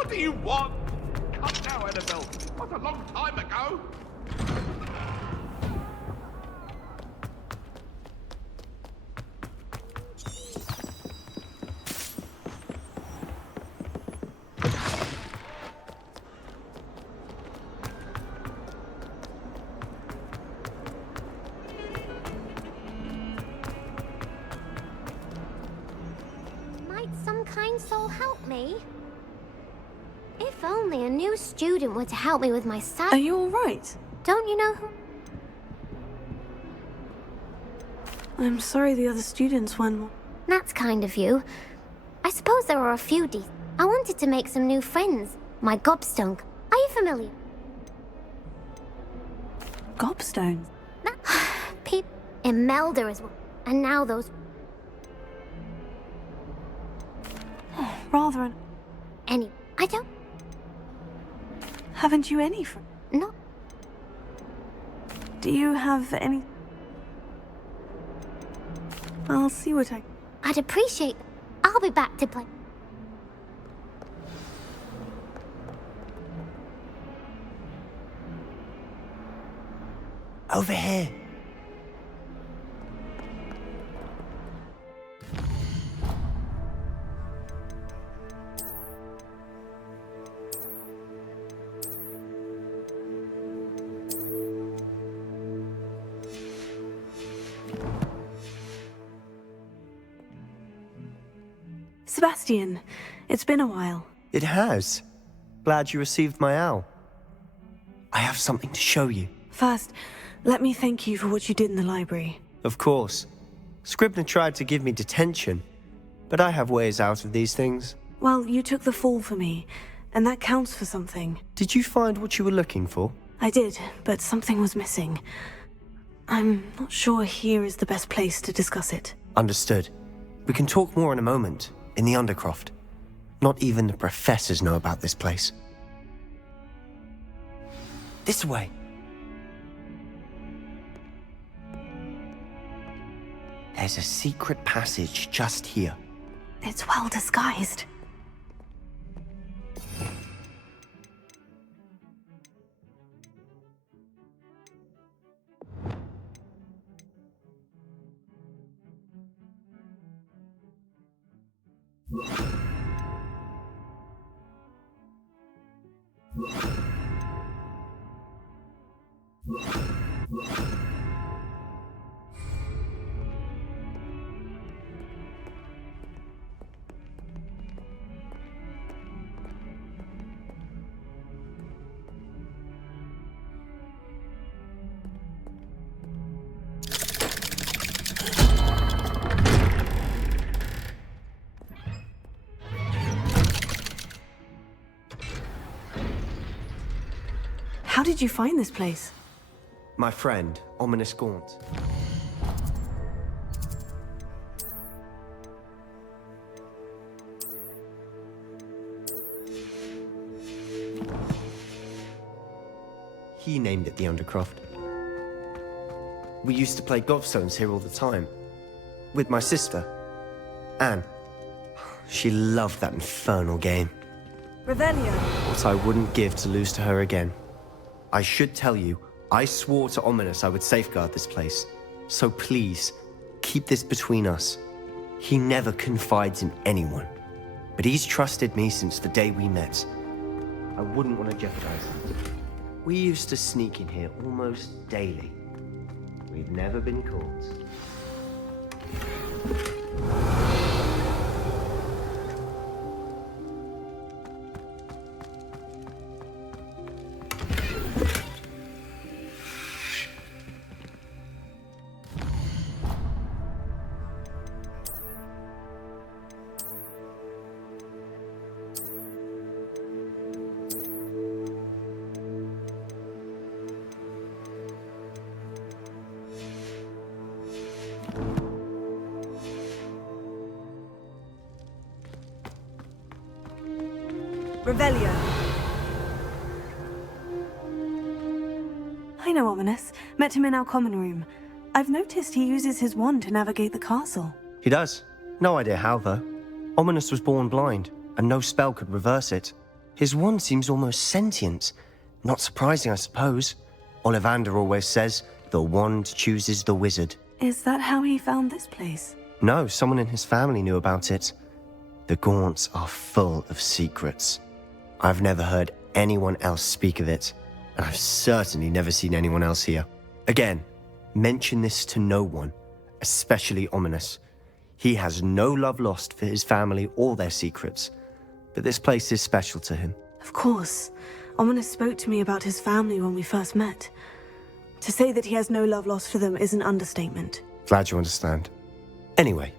What do you want? Come now, Annabelle. What a long time ago. Might some kind soul help me? If only a new student were to help me with my study. Are you all right? Don't you know who? I'm sorry the other students weren't. That's kind of you. I suppose there are a few I wanted to make some new friends. My gobstunk. Are you familiar? Gobstones? People. Imelda as well. And now those. Rather an. Anyway, I don't. Haven't you any friends? No. Do you have any? I'll see what I. I'd appreciate. I'll be back to play. Over here. Sebastian, it's been a while. It has. Glad you received my owl. I have something to show you. First, let me thank you for what you did in the library. Of course. Scribner tried to give me detention, but I have ways out of these things. Well, you took the fall for me, and that counts for something. Did you find what you were looking for? I did, but something was missing. I'm not sure here is the best place to discuss it. Understood. We can talk more in a moment, in the Undercroft. Not even the professors know about this place. This way. There's a secret passage just here. It's well disguised. How did you find this place? My friend, Ominous Gaunt. He named it the Undercroft. We used to play gobstones here all the time. With my sister, Anne. She loved that infernal game. Revelio. What I wouldn't give to lose to her again. I should tell you, I swore to Ominous I would safeguard this place. So please, keep this between us. He never confides in anyone. But he's trusted me since the day we met. I wouldn't want to jeopardize that. We used to sneak in here almost daily. We've never been caught. Revelio. I know Ominous. Met him in our common room. I've noticed he uses his wand to navigate the castle. He does. No idea how, though. Ominous was born blind, and no spell could reverse it. His wand seems almost sentient. Not surprising, I suppose. Ollivander always says, the wand chooses the wizard. Is that how he found this place? No, someone in his family knew about it. The Gaunts are full of secrets. I've never heard anyone else speak of it, and I've certainly never seen anyone else here. Again, mention this to no one, especially Ominous. He has no love lost for his family or their secrets, but this place is special to him. Of course. Ominous spoke to me about his family when we first met. To say that he has no love lost for them is an understatement. Glad you understand. Anyway,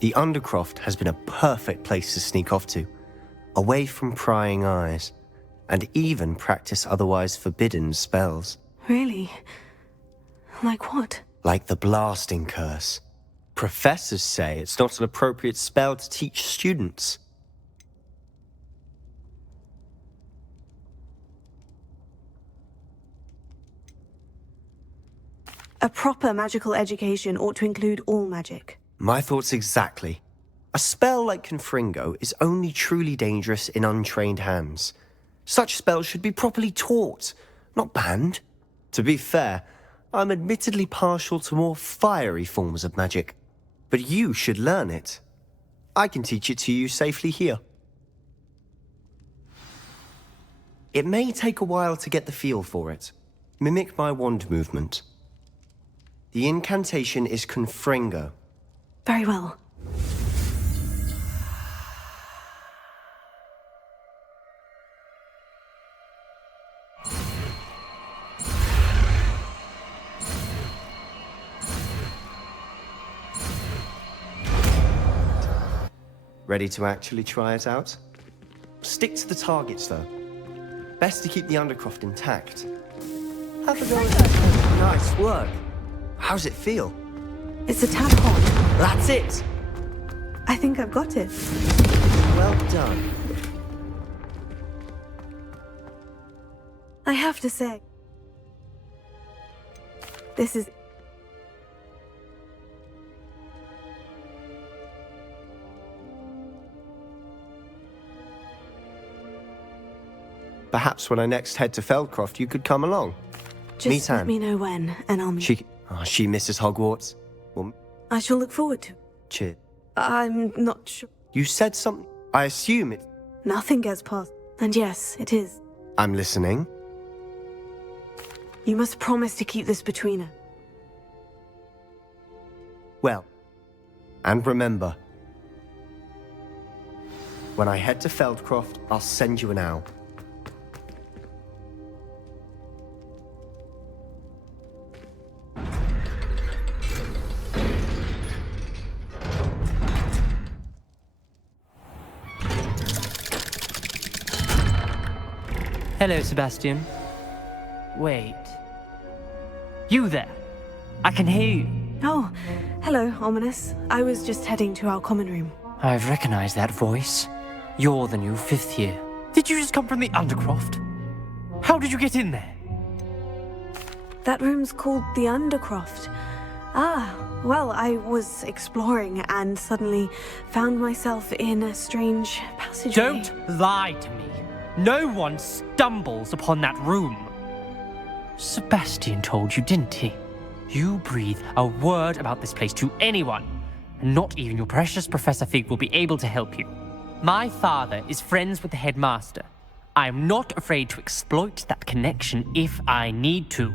the Undercroft has been a perfect place to sneak off to, away from prying eyes, and even practice otherwise forbidden spells. Really? Like what? Like the blasting curse. Professors say it's not an appropriate spell to teach students. A proper magical education ought to include all magic. My thoughts exactly. A spell like Confringo is only truly dangerous in untrained hands. Such spells should be properly taught, not banned. To be fair, I'm admittedly partial to more fiery forms of magic. But you should learn it. I can teach it to you safely here. It may take a while to get the feel for it. Mimic my wand movement. The incantation is Confringo. Very well. Ready to actually try it out? Stick to the targets, though. Best to keep the Undercroft intact. Have a go at that. Nice work. How's it feel? It's a tad hot. That's it! I think I've got it. Well done. I have to say, this is... Perhaps when I next head to Feldcroft, you could come along. Just let me know when, and I'll meet. She misses Hogwarts. Well, I shall look forward to. cheers. I'm not sure. You said something. I assume it. Nothing gets past. And yes, it is. I'm listening. You must promise to keep this between us. Well, and remember, when I head to Feldcroft, I'll send you an owl. Hello, Sebastian. Wait. You there? I can hear you. Oh, hello, Ominous. I was just heading to our common room. I've recognized that voice. You're the new 5th year. Did you just come from the Undercroft? How did you get in there? That room's called the Undercroft. Ah, well, I was exploring and suddenly found myself in a strange passageway. Don't lie to me. No one stumbles upon that room. Sebastian told you, didn't he? You breathe a word about this place to anyone, and not even your precious Professor Fig will be able to help you. My father is friends with the headmaster. I am not afraid to exploit that connection if I need to.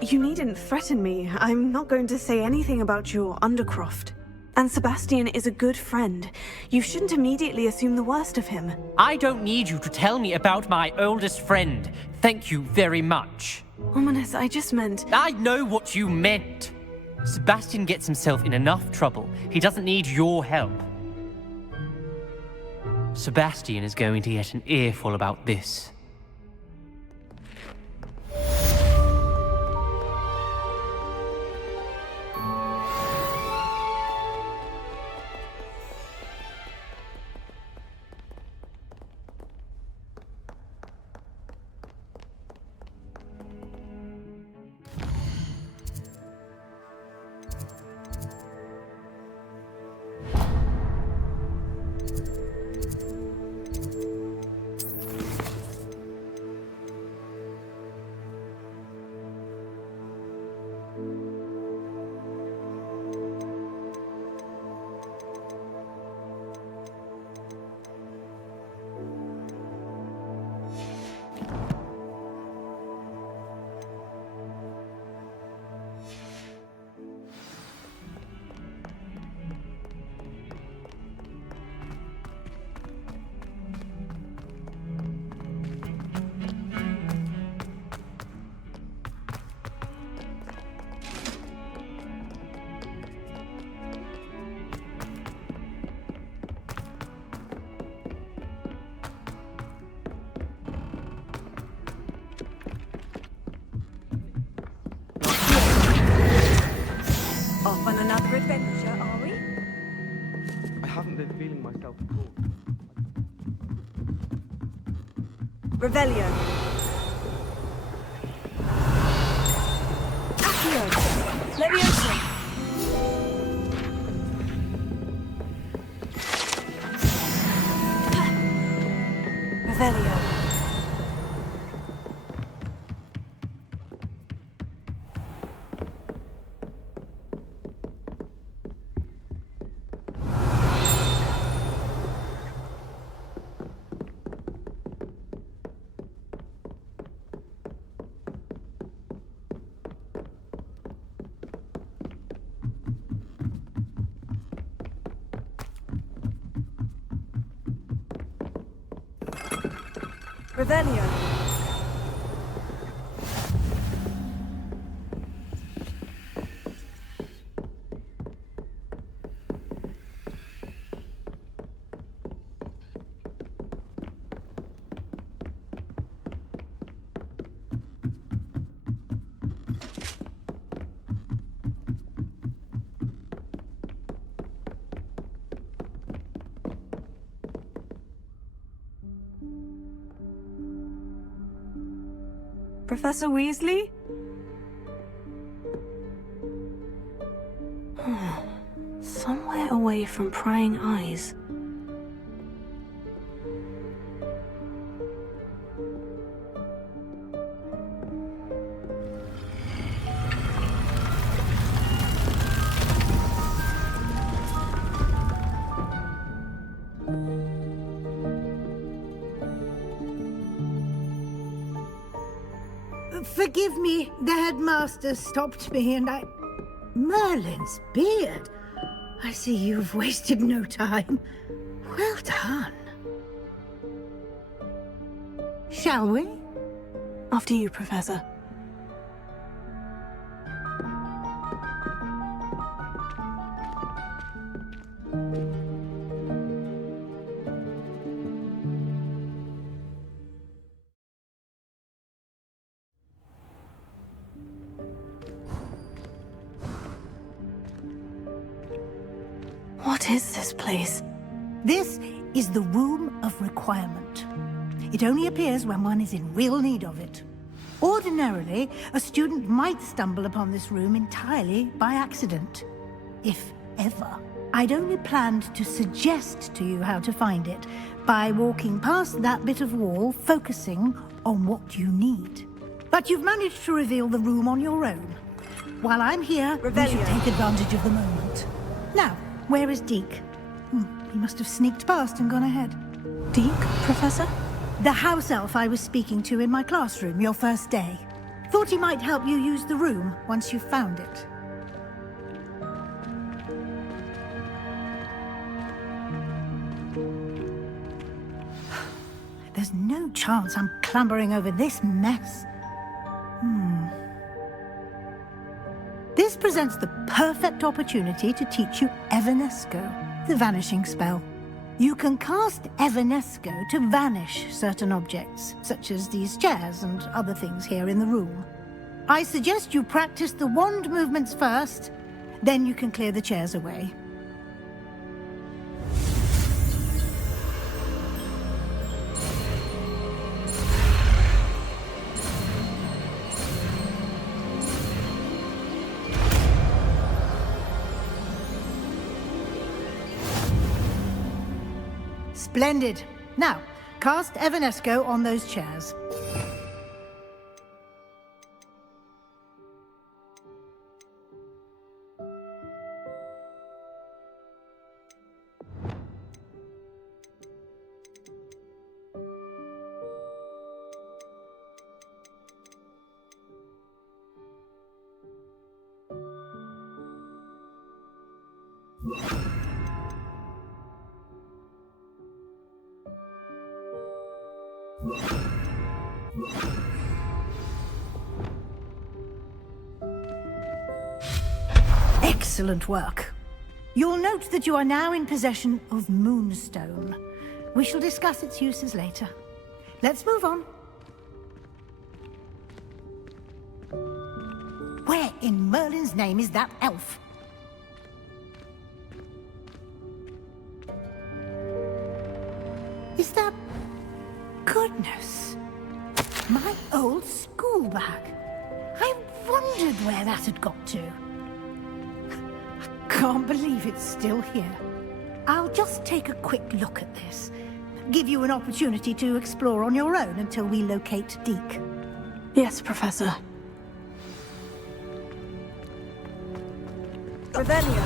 You needn't threaten me. I'm not going to say anything about your Undercroft. And Sebastian is a good friend. You shouldn't immediately assume the worst of him. I don't need you to tell me about my oldest friend. Thank you very much. Ominous, I just meant... I know what you meant. Sebastian gets himself in enough trouble. He doesn't need your help. Sebastian is going to get an earful about this. On another adventure, are we? I haven't been feeling myself at all. Revelio. Accio. Leviosa. Revelio. Revelio. Professor Weasley? Somewhere away from prying eyes. Forgive me, the headmaster stopped me and I... Merlin's beard. I see you've wasted no time. Well done. Shall we? After you, Professor. What is this place? This is the Room of Requirement. It only appears when one is in real need of it. Ordinarily, a student might stumble upon this room entirely by accident, if ever. I'd only planned to suggest to you how to find it by walking past that bit of wall, focusing on what you need. But you've managed to reveal the room on your own. While I'm here, we should take advantage of the moment. Now, where is Deke? He must have sneaked past and gone ahead. Deke, Professor? The house elf I was speaking to in my classroom your first day. Thought he might help you use the room once you've found it. There's no chance I'm clambering over this mess. This presents the perfect opportunity to teach you Evanesco, the vanishing spell. You can cast Evanesco to vanish certain objects, such as these chairs and other things here in the room. I suggest you practice the wand movements first, then you can clear the chairs away. Splendid. Now, cast Evanesco on those chairs. Excellent work. You'll note that you are now in possession of Moonstone. We shall discuss its uses later. Let's move on. Where in Merlin's name is that elf? Is that... Goodness. My old school bag. I wondered where that had got to. I can't believe it's still here. I'll just take a quick look at this. Give you an opportunity to explore on your own until we locate Deke. Yes, Professor. Revelio.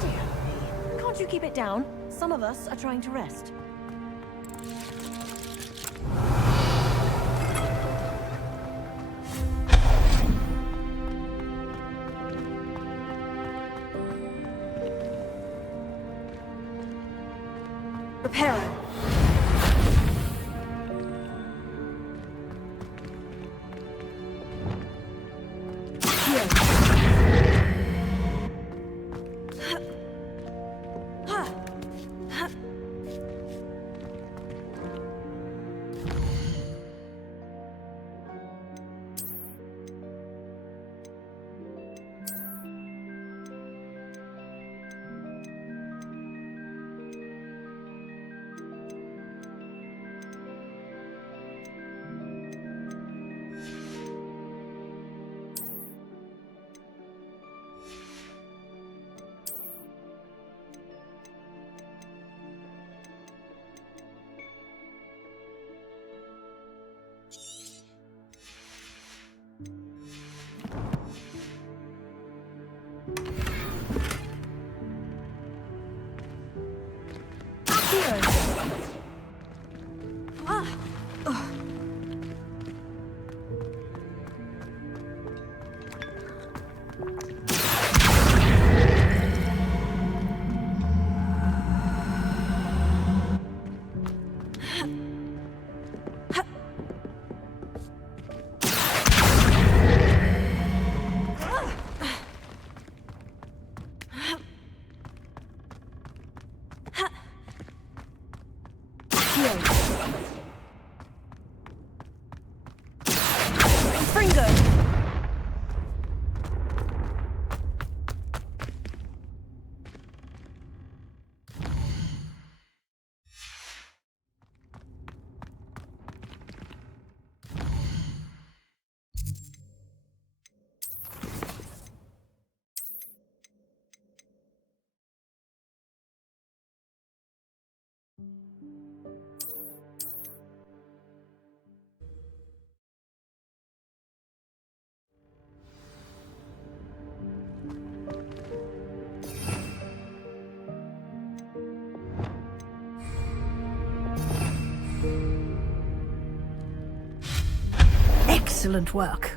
Dear me. Can't you keep it down? Some of us are trying to rest. Reparo. Excellent work.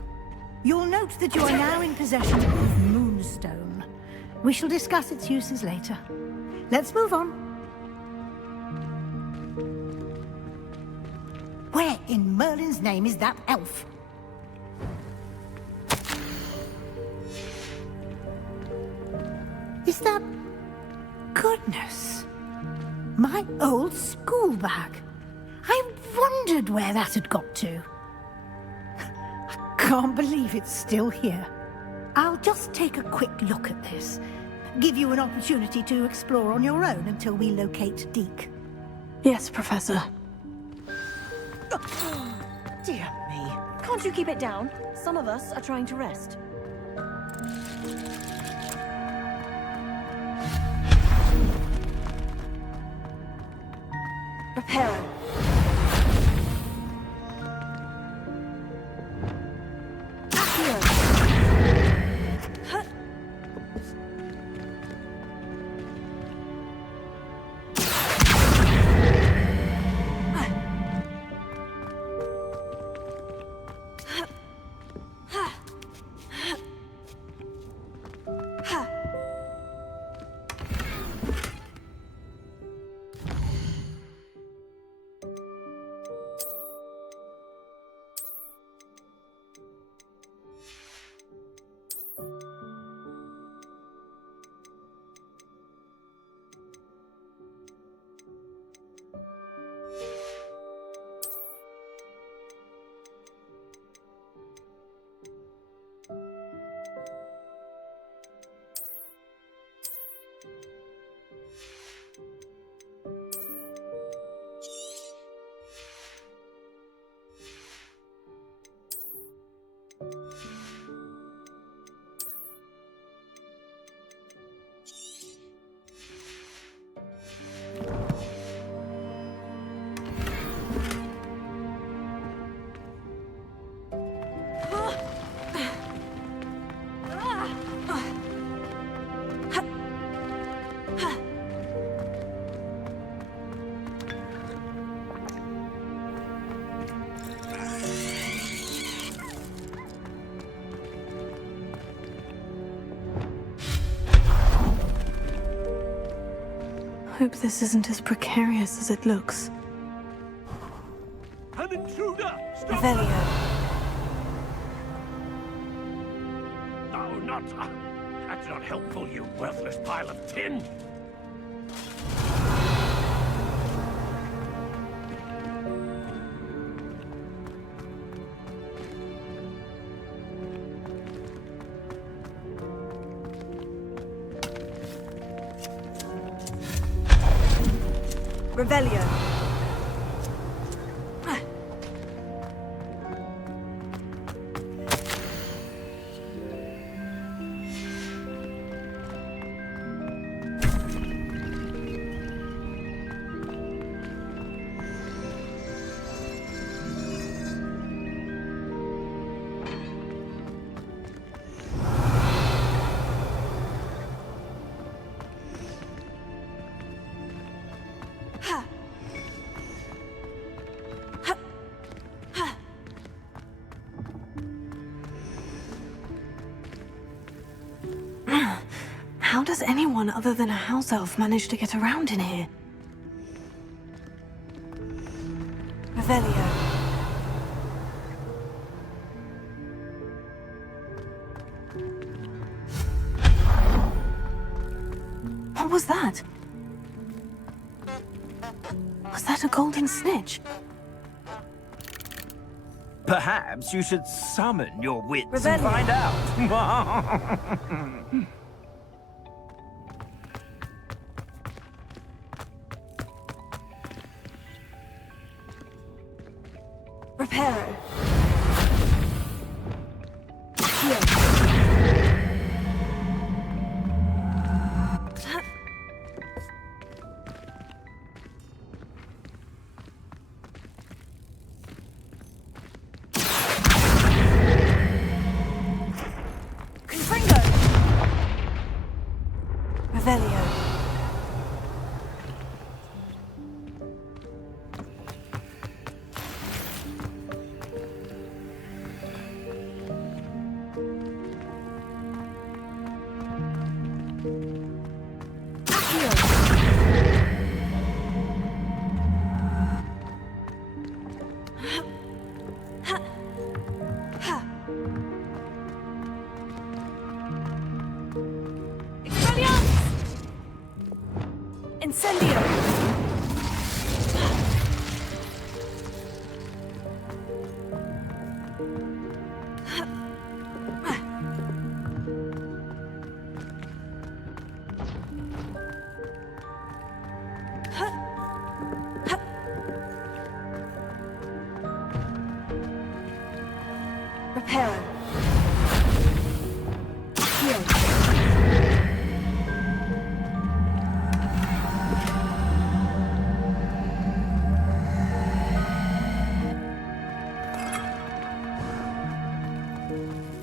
You'll note that you are now in possession of Moonstone. We shall discuss its uses later. Let's move on. Where in Merlin's name is that elf? Is that... Goodness. My old school bag. I wondered where that had got to. Can't believe it's still here. I'll just take a quick look at this. Give you an opportunity to explore on your own until we locate Deke. Yes, Professor. Dear me. Can't you keep it down? Some of us are trying to rest. Reparo. hope this isn't as precarious as it looks. An intruder! Stop! Revelio. No, not... that's not helpful, you worthless pile of tin! Revelio. How does anyone other than a house elf manage to get around in here? Revelio. What was that? Was that a golden snitch? Perhaps you should summon your wits Revelio. and find out. Reparo. Revelio. Incendio! Reparo.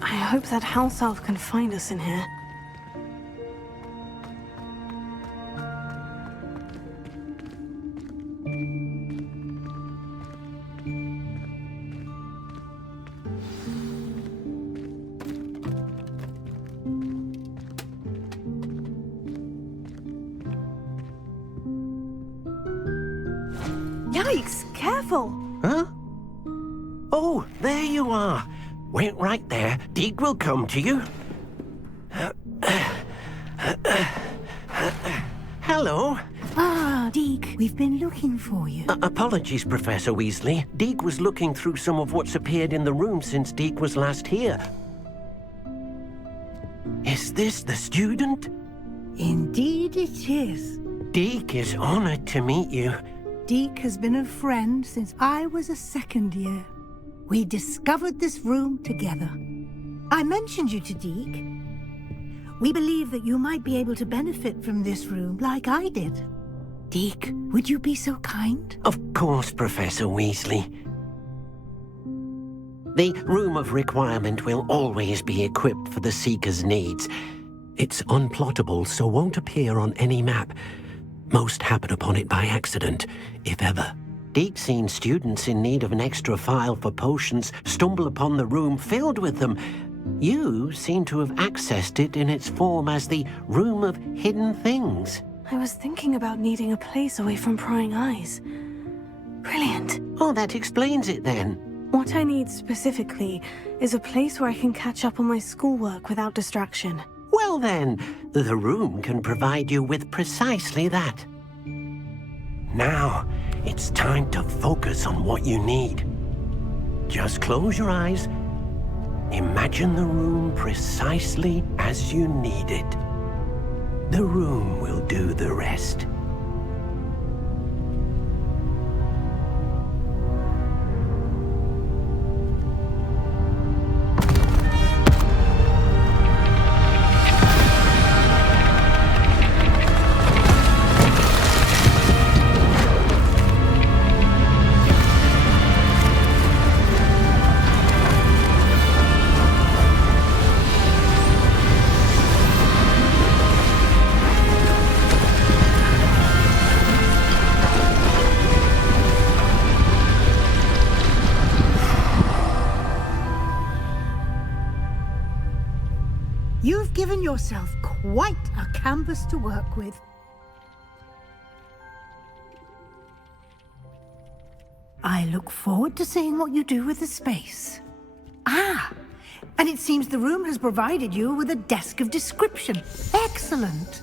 I hope that house elf can find us in here. Yikes! Careful! Huh? Oh, there you are. Wait right there. Deek will come to you. Hello. Ah, Deke, we've been looking for you. Apologies, Professor Weasley. Deek was looking through some of what's appeared in the room since Deek was last here. Is this the student? Indeed it is. Deek is honored to meet you. Deke has been a friend since I was a second year. We discovered this room together. I mentioned you to Deke. We believe that you might be able to benefit from this room like I did. Deke, would you be so kind? Of course, Professor Weasley. The Room of Requirement will always be equipped for the Seeker's needs. It's unplottable, so won't appear on any map. Most happen upon it by accident, if ever. Deke's seen students in need of an extra file for potions stumble upon the room filled with them. You seem to have accessed it in its form as the Room of Hidden Things. I was thinking about needing a place away from prying eyes. Brilliant. Oh, that explains it then. What I need specifically is a place where I can catch up on my schoolwork without distraction. Well then, the room can provide you with precisely that. Now, it's time to focus on what you need. Just close your eyes. Imagine the room precisely as you need it. The room will do the rest. You've given yourself quite a canvas to work with. I look forward to seeing what you do with the space. Ah, and it seems the room has provided you with a desk of description. Excellent.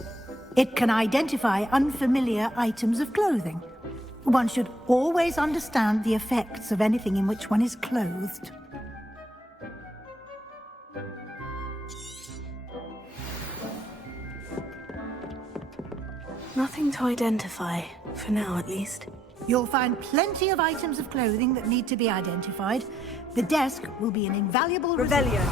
It can identify unfamiliar items of clothing. One should always understand the effects of anything in which one is clothed. Nothing to identify, for now at least. You'll find plenty of items of clothing that need to be identified. The desk will be an invaluable Revelio.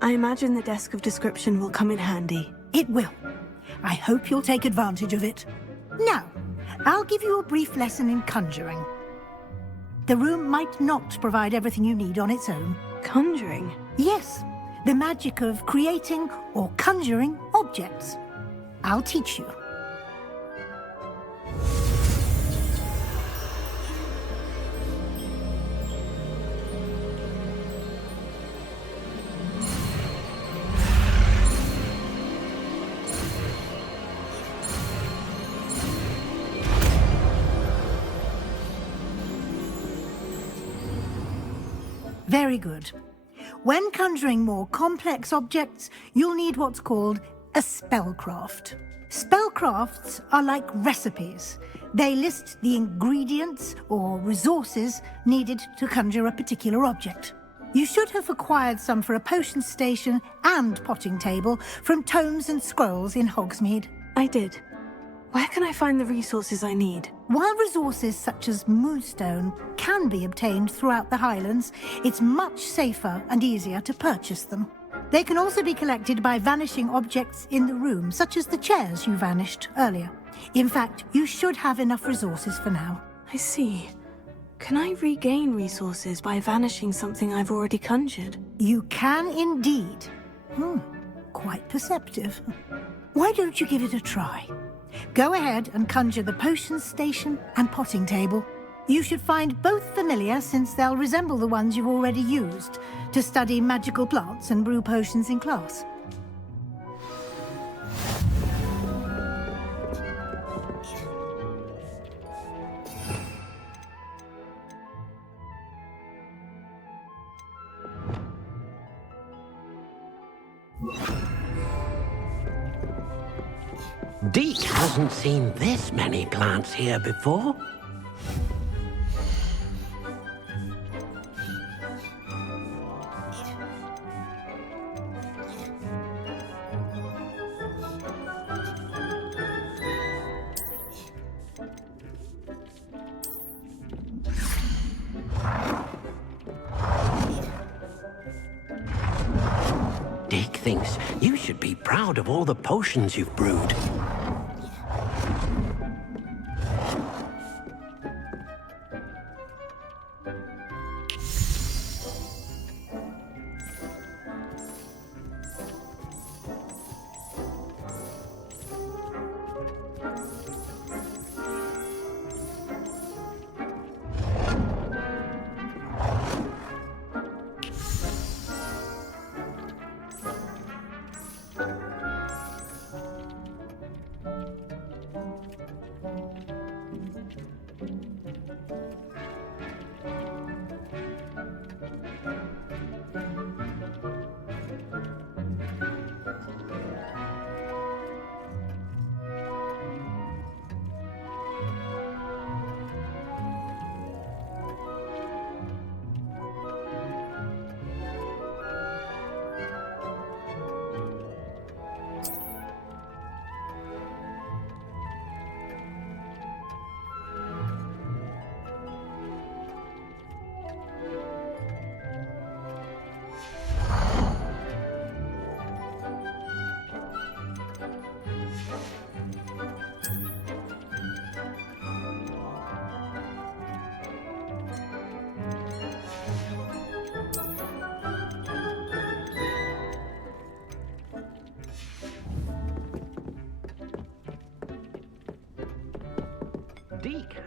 I imagine the desk of description will come in handy. It will. I hope you'll take advantage of it. Now, I'll give you a brief lesson in conjuring. The room might not provide everything you need on its own. Conjuring? Yes, the magic of creating or conjuring objects. I'll teach you. Very good. When conjuring more complex objects, you'll need what's called a spellcraft. Spellcrafts are like recipes. They list the ingredients or resources needed to conjure a particular object. You should have acquired some for a potion station and potting table from tomes and scrolls in Hogsmeade. I did. Where can I find the resources I need? While resources such as moonstone can be obtained throughout the Highlands, it's much safer and easier to purchase them. They can also be collected by vanishing objects in the room, such as the chairs you vanished earlier. In fact, you should have enough resources for now. I see. Can I regain resources by vanishing something I've already conjured? You can indeed. Quite perceptive. Why don't you give it a try? Go ahead and conjure the potion station and potting table. You should find both familiar, since they'll resemble the ones you've already used to study magical plants and brew potions in class. Deke hasn't seen this many plants here before. Deke thinks you should be proud of all the potions you've brewed.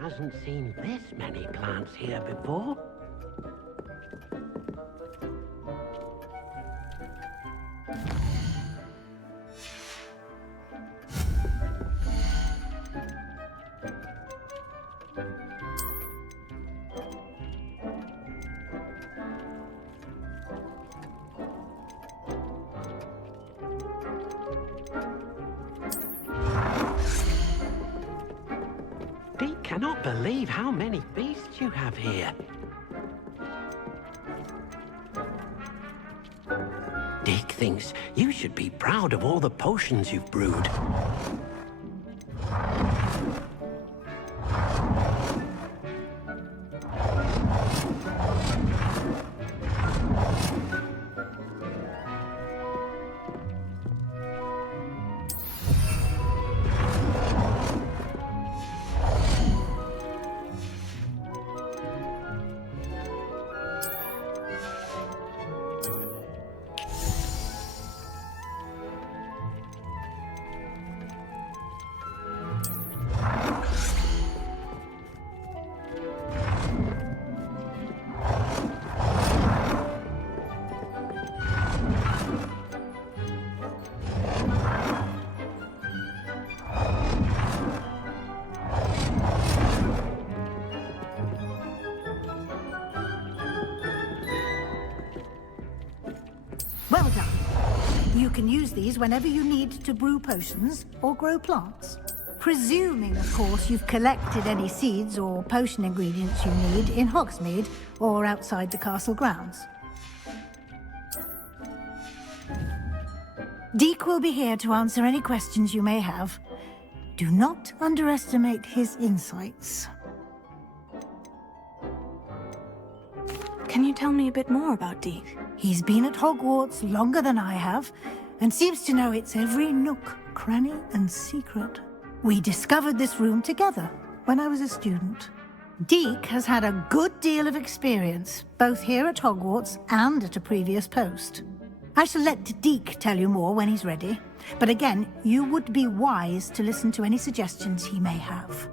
hasn't seen this many plants here before. Deke cannot believe how many beasts you have here. Deke thinks you should be proud of all the potions you've brewed. Well done. You can use these whenever you need to brew potions or grow plants. Presuming, of course, you've collected any seeds or potion ingredients you need in Hogsmeade or outside the castle grounds. Deke will be here to answer any questions you may have. Do not underestimate his insights. Can you tell me a bit more about Deke? He's been at Hogwarts longer than I have, and seems to know its every nook, cranny, and secret. We discovered this room together when I was a student. Deke has had a good deal of experience, both here at Hogwarts and at a previous post. I shall let Deke tell you more when he's ready, but again, you would be wise to listen to any suggestions he may have.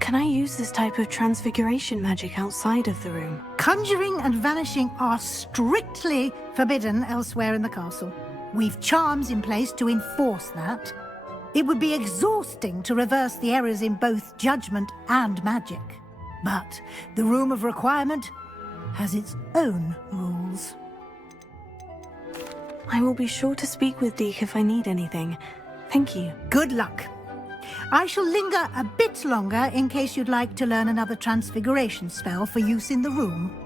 Can I use this type of transfiguration magic outside of the room? Conjuring and vanishing are strictly forbidden elsewhere in the castle. We've charms in place to enforce that. It would be exhausting to reverse the errors in both judgment and magic. But the Room of Requirement has its own rules. I will be sure to speak with Deke if I need anything. Thank you. Good luck. I shall linger a bit longer in case you'd like to learn another transfiguration spell for use in the room.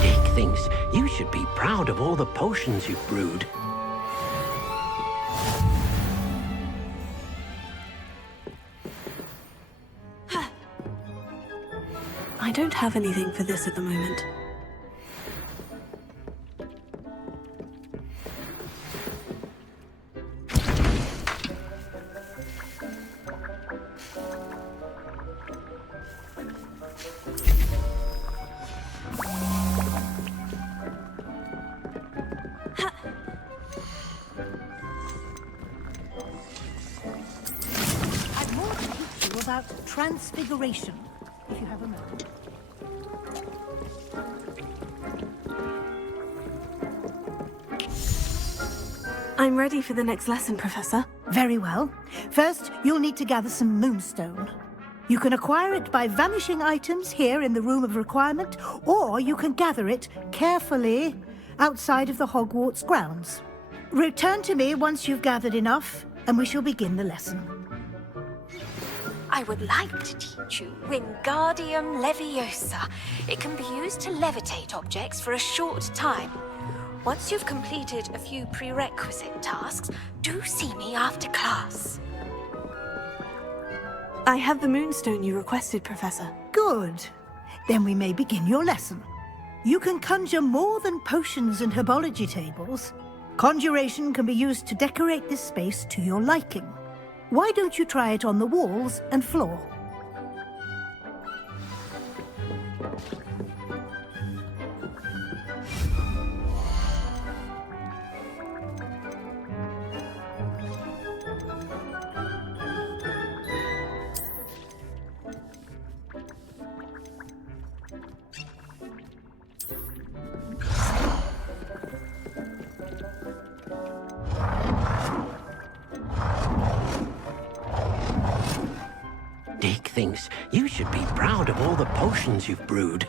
Deke thinks you should be proud of all the potions you've brewed. I don't have anything for this at the moment. I've more to teach you about transfiguration, if you have a moment. I'm ready for the next lesson, Professor. Very well. First, you'll need to gather some moonstone. You can acquire it by vanishing items here in the Room of Requirement, or you can gather it carefully outside of the Hogwarts grounds. Return to me once you've gathered enough, and we shall begin the lesson. I would like to teach you Wingardium Leviosa. It can be used to levitate objects for a short time. Once you've completed a few prerequisite tasks, do see me after class. I have the moonstone you requested, Professor. Good. Then we may begin your lesson. You can conjure more than potions and herbology tables. Conjuration can be used to decorate this space to your liking. Why don't you try it on the walls and floor? Dick thinks you should be proud of all the potions you've brewed.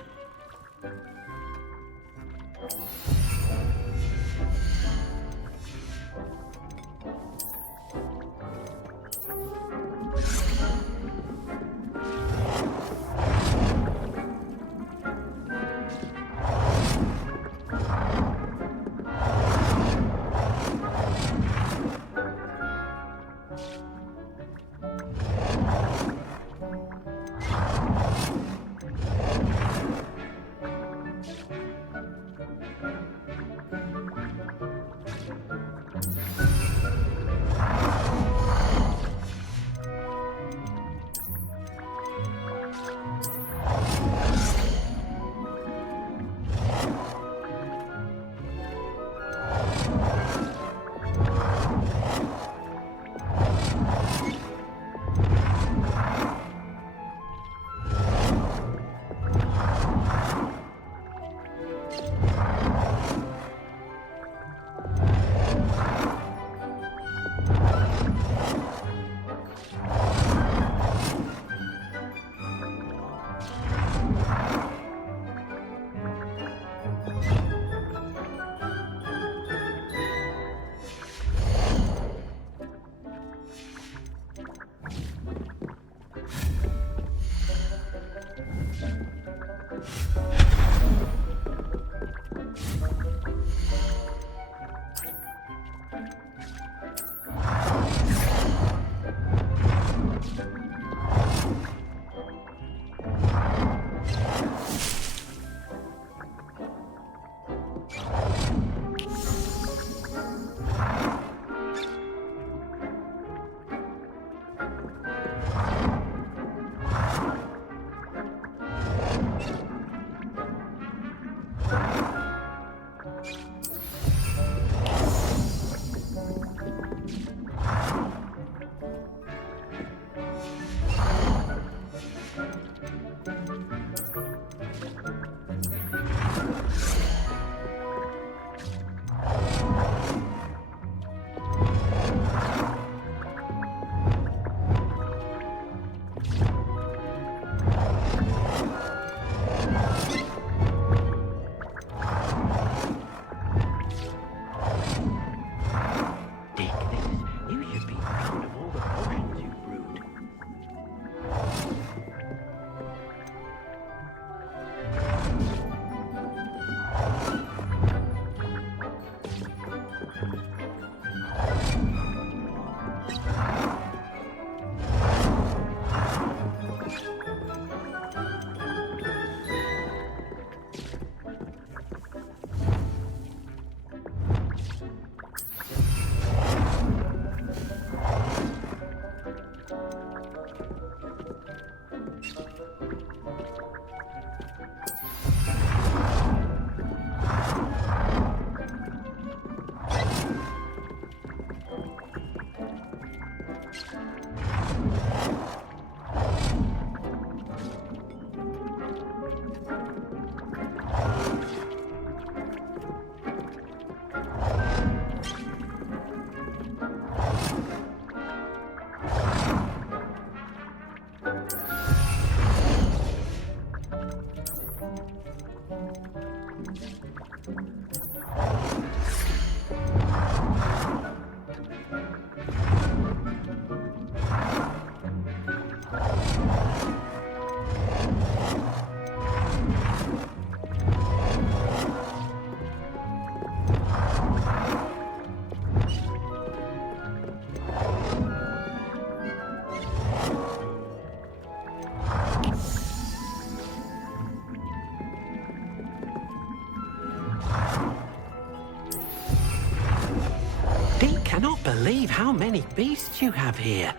Cannot believe how many beasts you have here.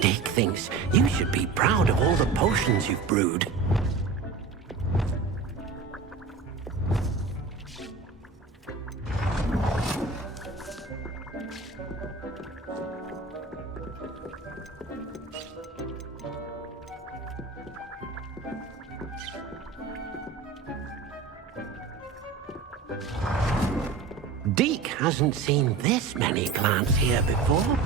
Dick thinks you should be proud of all the potions you've brewed. Deke hasn't seen this many plants here before.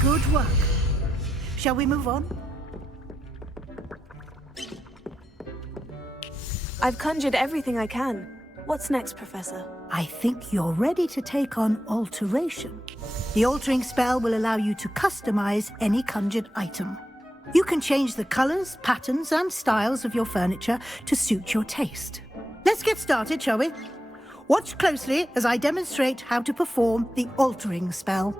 Good work. Shall we move on? I've conjured everything I can. What's next, Professor? I think you're ready to take on alteration. The altering spell will allow you to customize any conjured item. You can change the colors, patterns, and styles of your furniture to suit your taste. Let's get started, shall we? Watch closely as I demonstrate how to perform the altering spell.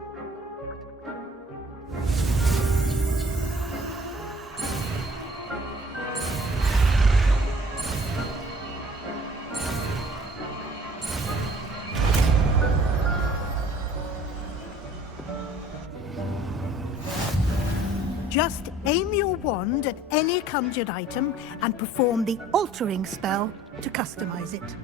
Just aim your wand at any conjured item and perform the altering spell to customize it.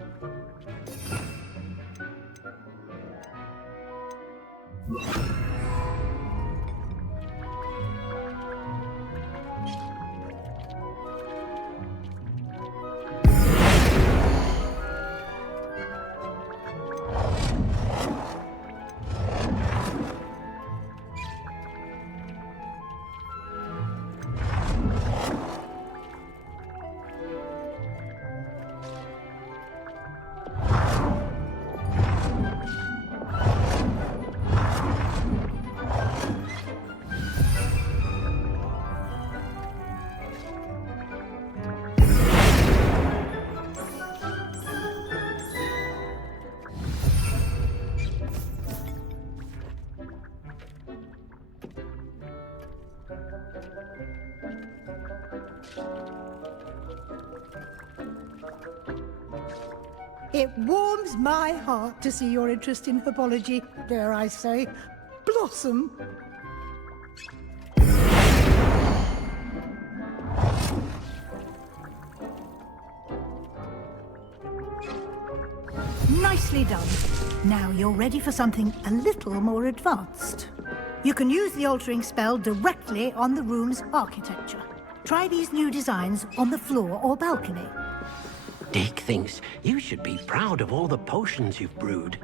It warms my heart to see your interest in herbology, dare I say, blossom. Nicely done. Now you're ready for something a little more advanced. You can use the altering spell directly on the room's architecture. Try these new designs on the floor or balcony. Deke thinks you should be proud of all the potions you've brewed.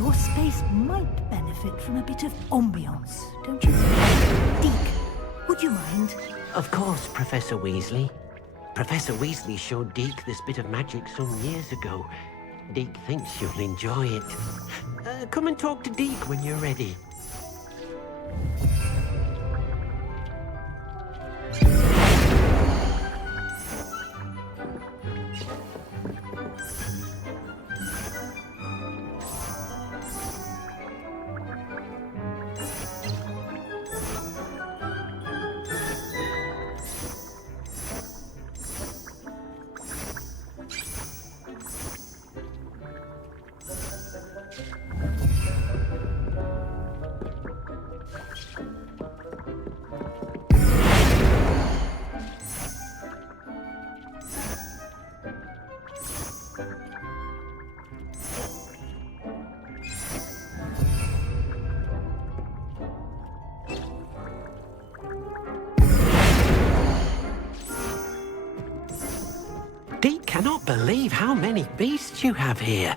Your space might benefit from a bit of ambiance, don't you? Deke, would you mind? Of course, Professor Weasley. Professor Weasley showed Deke this bit of magic some years ago. Deke thinks you'll enjoy it. Come and talk to Deke when you're ready. Deke cannot believe how many beasts you have here.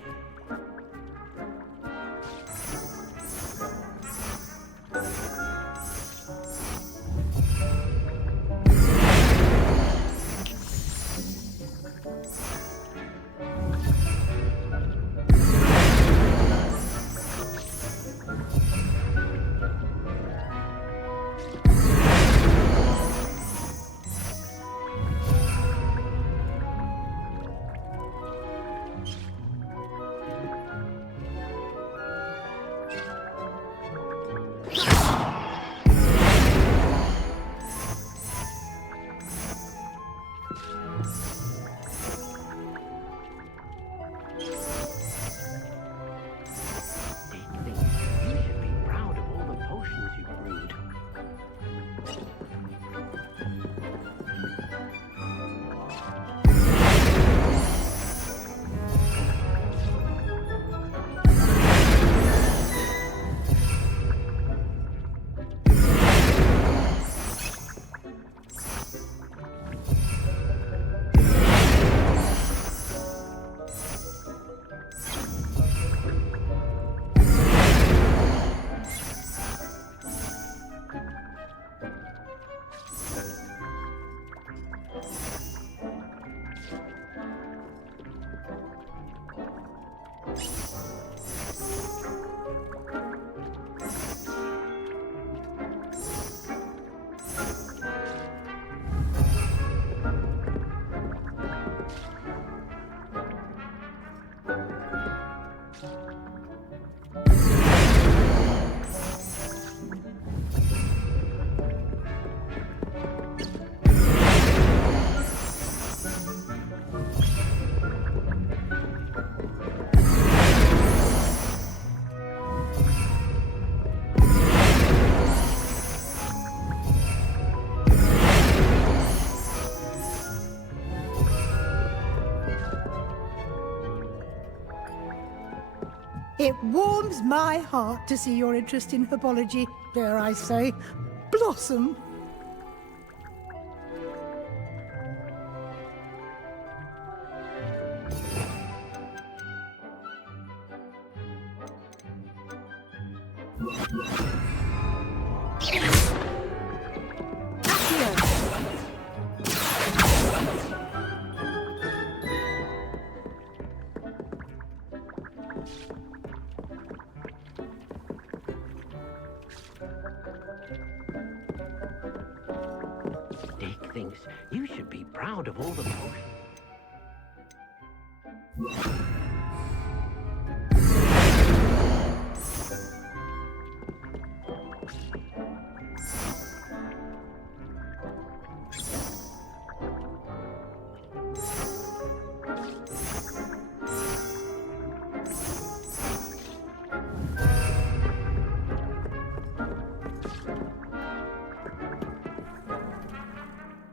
It warms my heart to see your interest in herbology, dare I say, blossom. Deke thinks you should be proud of all the potions.